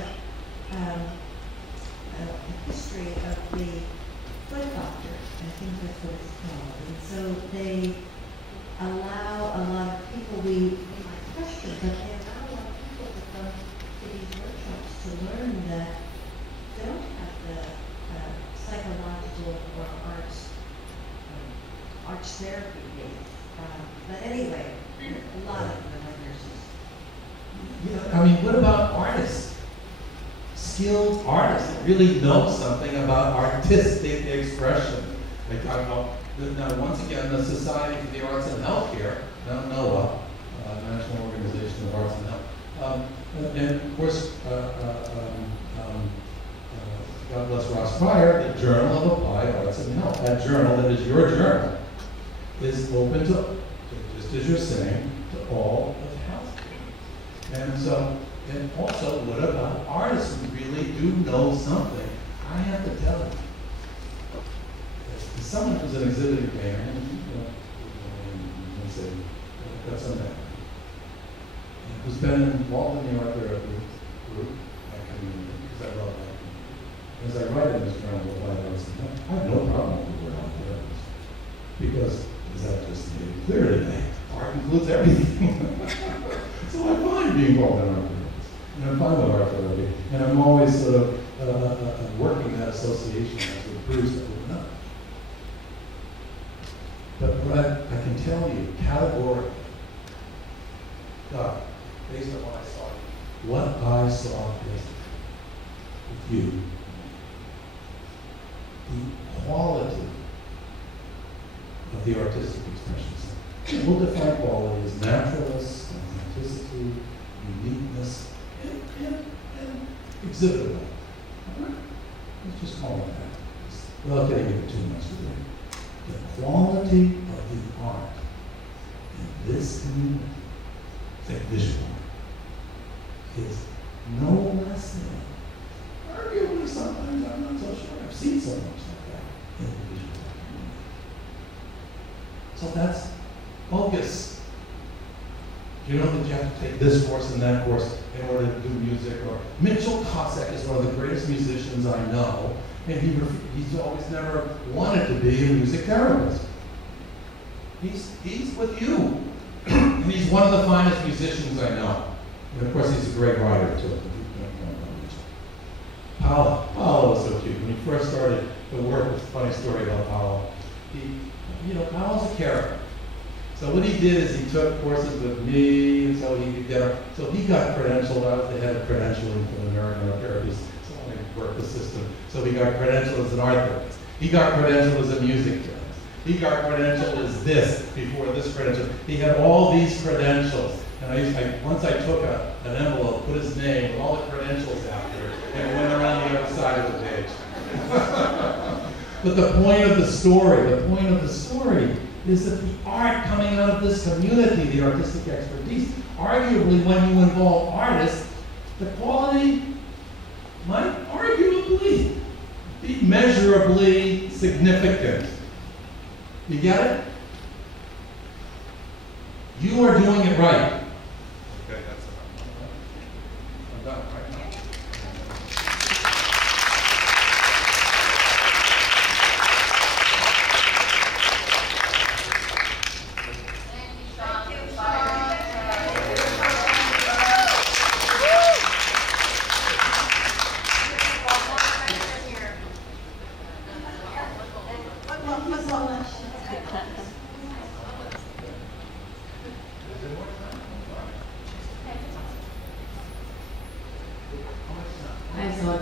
history of the foot doctor, I think that's what it's called. And so they allow a lot of people, we might question, but they allow a lot of people to come to these workshops to learn that they don't have the psychological or arts therapy base. But anyway, a lot of them are nurses. I mean, what about artists? Skilled artists that really know something about artistic expression. Like now, once again, the Society for the Arts and Healthcare, now NOAA, National Organization of Arts and Health, and of course, God bless Ross Pryor, the Journal of Applied Arts and Health. That journal, that is your journal, is open to, just as you're saying, to all of healthcare. And so, and also, what about artists who really do know something? I have to tell you, as someone who's an exhibiting painter, got some that, who's been involved in the art therapy group, because I love that. As I write in this journal of Applied Arts and Health, I have no problem with the word art therapist, because, as I just made it clear today, art includes everything. So I'm fine being called an art therapist, and I'm fine with art therapy, and I'm always sort of working that association as it proves that we're not. But what I can tell you categorically, God, based on what I saw with you, the quality of the artistic expressions. We'll define quality as naturalness, authenticity, uniqueness, and exhibitable. Let's just call it that, without getting into too much of it. The quality of the art in this community, say visual art, is no less than, arguably sometimes, I'm not so sure, I've seen so much like that in the visual art community. So that's focus. You know that you have to take this course and that course in order to do music. Or Mitchell Kosek is one of the greatest musicians I know, and he's always never wanted to be a music therapist. He's with you, and he's one of the finest musicians I know. And of course, he's a great writer too. Paolo was so cute. When he first started to work, it's a funny story about Paolo. Paolo's a character. So what he did is he took courses with me, and so he could get. So he got credentialed. I was the head of credentialing for the American Art Therapists, so I worked the system. So he got credentialed as an art therapist. He got credentialed as a music therapist. He got credentialed as this before this credential. He had all these credentials. And once I took an envelope, put his name with all the credentials after, and went around the other side of the page. But the point of the story is that the art coming out of this community, the artistic expertise, arguably when you involve artists, the quality might arguably be measurably significant. You get it? You are doing it right. Okay, that's enough. I'm done right now.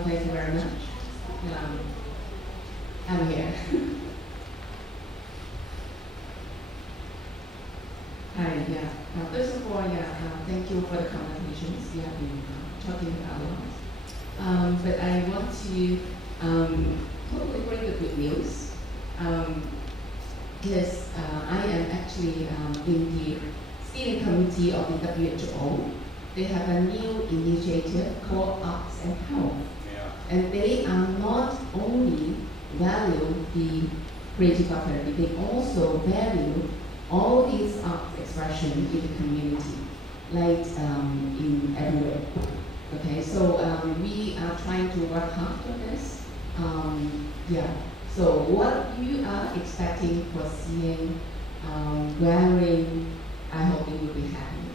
Thank you very much. I'm here. Hi, yeah. First of all, thank you for the conversations we have been talking about. But I want to totally bring the good news. Because I am actually in the steering committee of the WHO. They have a new initiative called Arts and Health. And they are not only value the creative art therapy, they also value all these art expression in the community, like in everywhere. Okay, so we are trying to work hard on this. So what you are expecting, foreseeing, wearing, I hope you will be happy.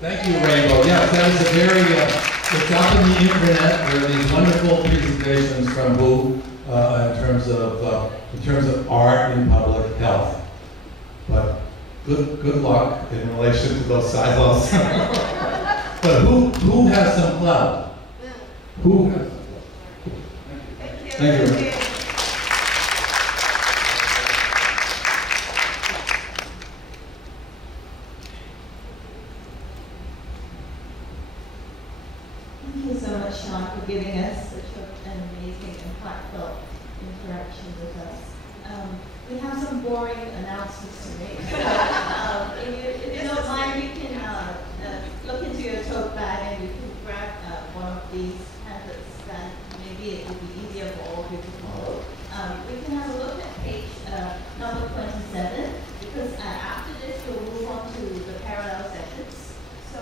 Thank you, Rainbow. Yes, that is a very, it's out on the internet. There are these wonderful presentations from WHO in terms of art in public health. But good luck in relation to those silos. But who has some clout? Who has some clout? Thank you. Thank you so much, Sean, for giving us such an amazing and heartfelt interaction with us. We have some boring announcements to make. If you don't mind, you can look into your tote bag and you can grab one of these pamphlets that maybe it will be easier for all of you to follow. We can have a look at page number 27, because after this we'll move on to the parallel sessions. So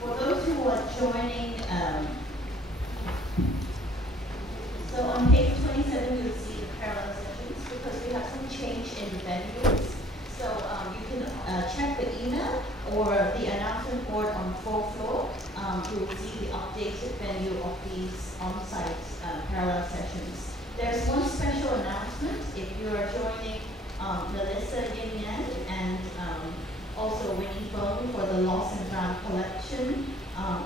for those who are joining, so on page 27 you'll see the parallel sessions, because we have some change in the venues. So you can check the email or the announcement board on the 4th floor. You'll see the updated venue of these on-site parallel sessions. There's one special announcement. If you are joining Melissa Yin Yan and also Winnie Feng for the Lost and Found collection,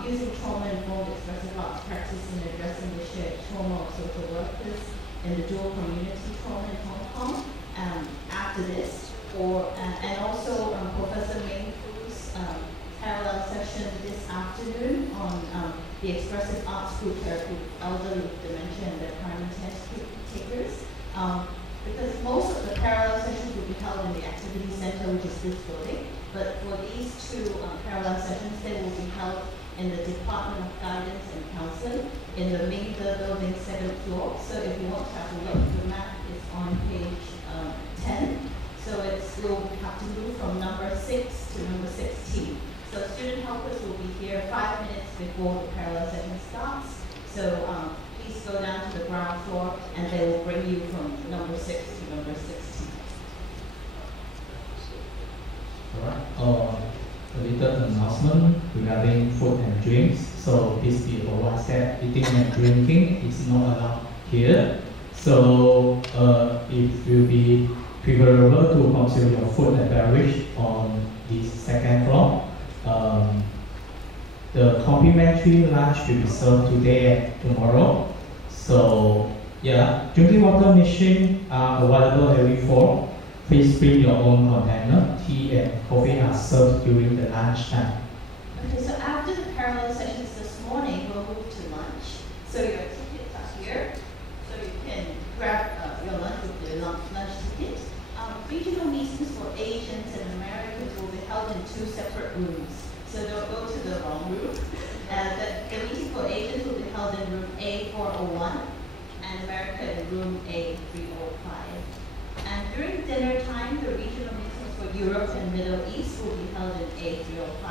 using trauma-informed expressive arts practice in addressing the shared trauma of social workers in the dual community trauma in Hong Kong. After this, and also Professor Ming Fu's parallel session this afternoon on the expressive arts group therapy of elderly with dementia and their primary test takers. Because most of the parallel sessions will be held in the activity center, which is this building. But for these two parallel sessions, they will be held in the Department of Guidance and Counseling in the Ming De building 2nd floor. So if you want to have a look, the map is on page 10. So you'll have to move from number 6 to number 16. So student helpers will be here 5 minutes before the parallel session starts. So please go down to the ground floor and they will bring you from number 6 to number 16. Alright, a little announcement regarding food and drinks. So please be advised that eating and drinking is not allowed here. So it will be preferable to consume your food and beverage on the 2nd floor. The complimentary lunch will be served today and tomorrow. So yeah, drinking water machines are available every floor. Please bring your own container. Tea and coffee are served during the lunch time. Okay, so after the parallel sessions this morning, we'll move to lunch. So your tickets are here. So you can grab your lunch with the lunch ticket. Regional meetings for Asians and Americans will be held in 2 separate rooms. So don't go to the wrong room. The meeting for Asians will be held in room A401 and America in room A305. And during dinner time, the regional meetings for Europe and Middle East will be held in A305.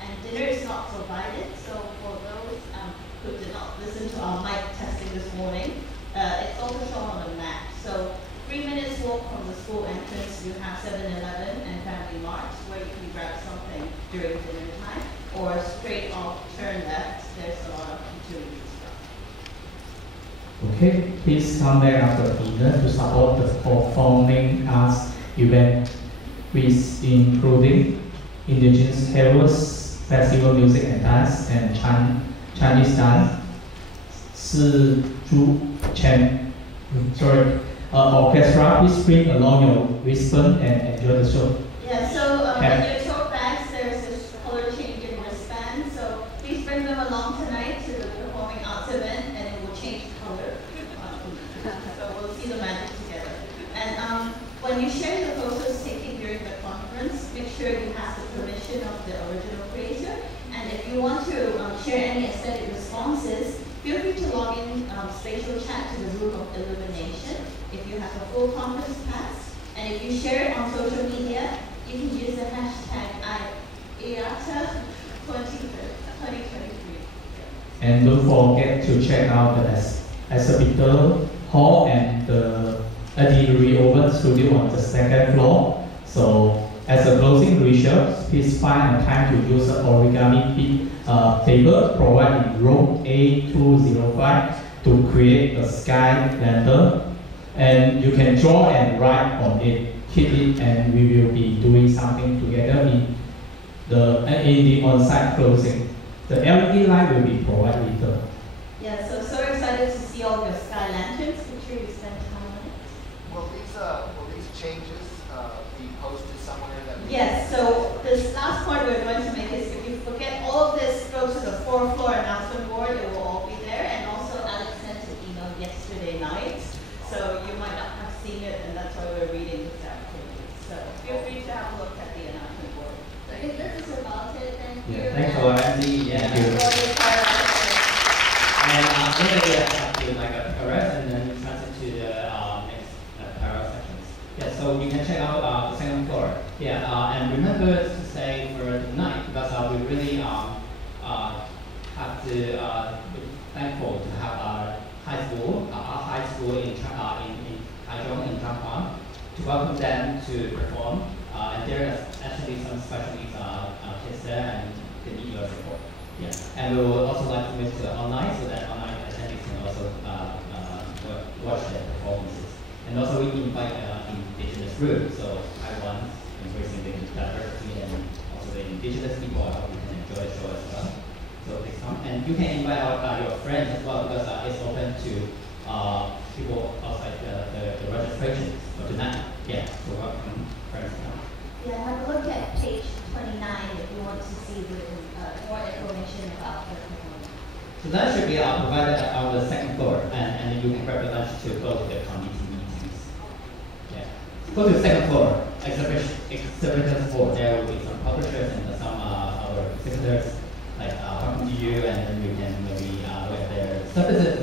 And dinner is not provided, so for those who did not listen to our mic testing this morning, it's also shown on the map. So 3 minutes walk from the school entrance, you have 7-Eleven and Family Mart, where you can grab something during dinner time, or straight off, turn left, there's a lot of opportunities. Okay, please come back after dinner to support the performing arts event, with including indigenous heroes, festival music and dance, and Chinese dance. Orchestra, please bring along your wristband and enjoy the show. Yeah, so in your tote bags, there's this color changing wristband. So please bring them along tonight to the performing arts event, and it will change color. So we'll see the magic together. And when you share the photos taken during the conference, make sure you have the permission of the original creator. And if you want to share any aesthetic responses, feel free to log in spatial chat to the room of illumination if you have a full conference pass. And if you share it on social media, you can use the hashtag IEATA 2023. And don't forget to check out the exhibitor hall and the reopened studio on the 2nd floor. So as a closing ritual, please find a time to use an origami paper provided in room A205 to create a sky lantern. And you can draw and write on it, keep it, and we will be doing something together in in the on-site closing. The LED light will be provided later. Yeah, so excited to see all your sky lanterns. Make sure you spend time on it. Will these changes be posted somewhere that we Yes, so this last point we're going to make is if you forget all of this, go to the 4th floor announcement board, it will all be there. And also Alex sent an email yesterday night, so you might not have seen it, and that's why we're reading this out to you. So feel free to have a look at the announcement board. So if this is about it, thank you. Yeah, thanks for Andy. Yeah. Thank you. And later we have to like a paragraph and then transit to the next paragraph sections. Yeah, so you can check out the 2nd floor. Yeah, and remember to stay for tonight because we really have to be thankful to have our high school in Taichung in Changhua to welcome them to perform. And there are actually some special needs kids there and they need your support. Yeah, and we would also like to move to the online so that online attendees can also watch the performances. And also we invite indigenous groups, so Taiwan embracing the diversity and also the indigenous people. I hope you can enjoy the show as well. So please come, and you can invite out your friends as well because it's open to people outside the registration for tonight. Yeah, so welcome friends now. Yeah, have a look at page 29 if you want to see more information about the performance. So that should be provided on the 2nd floor, and then you can grab the lunch to go to the committee meetings. Yeah. Go to the 2nd floor, exhibitors floor. There will be some publishers and some our visitors like talking to you, and then you can maybe with their services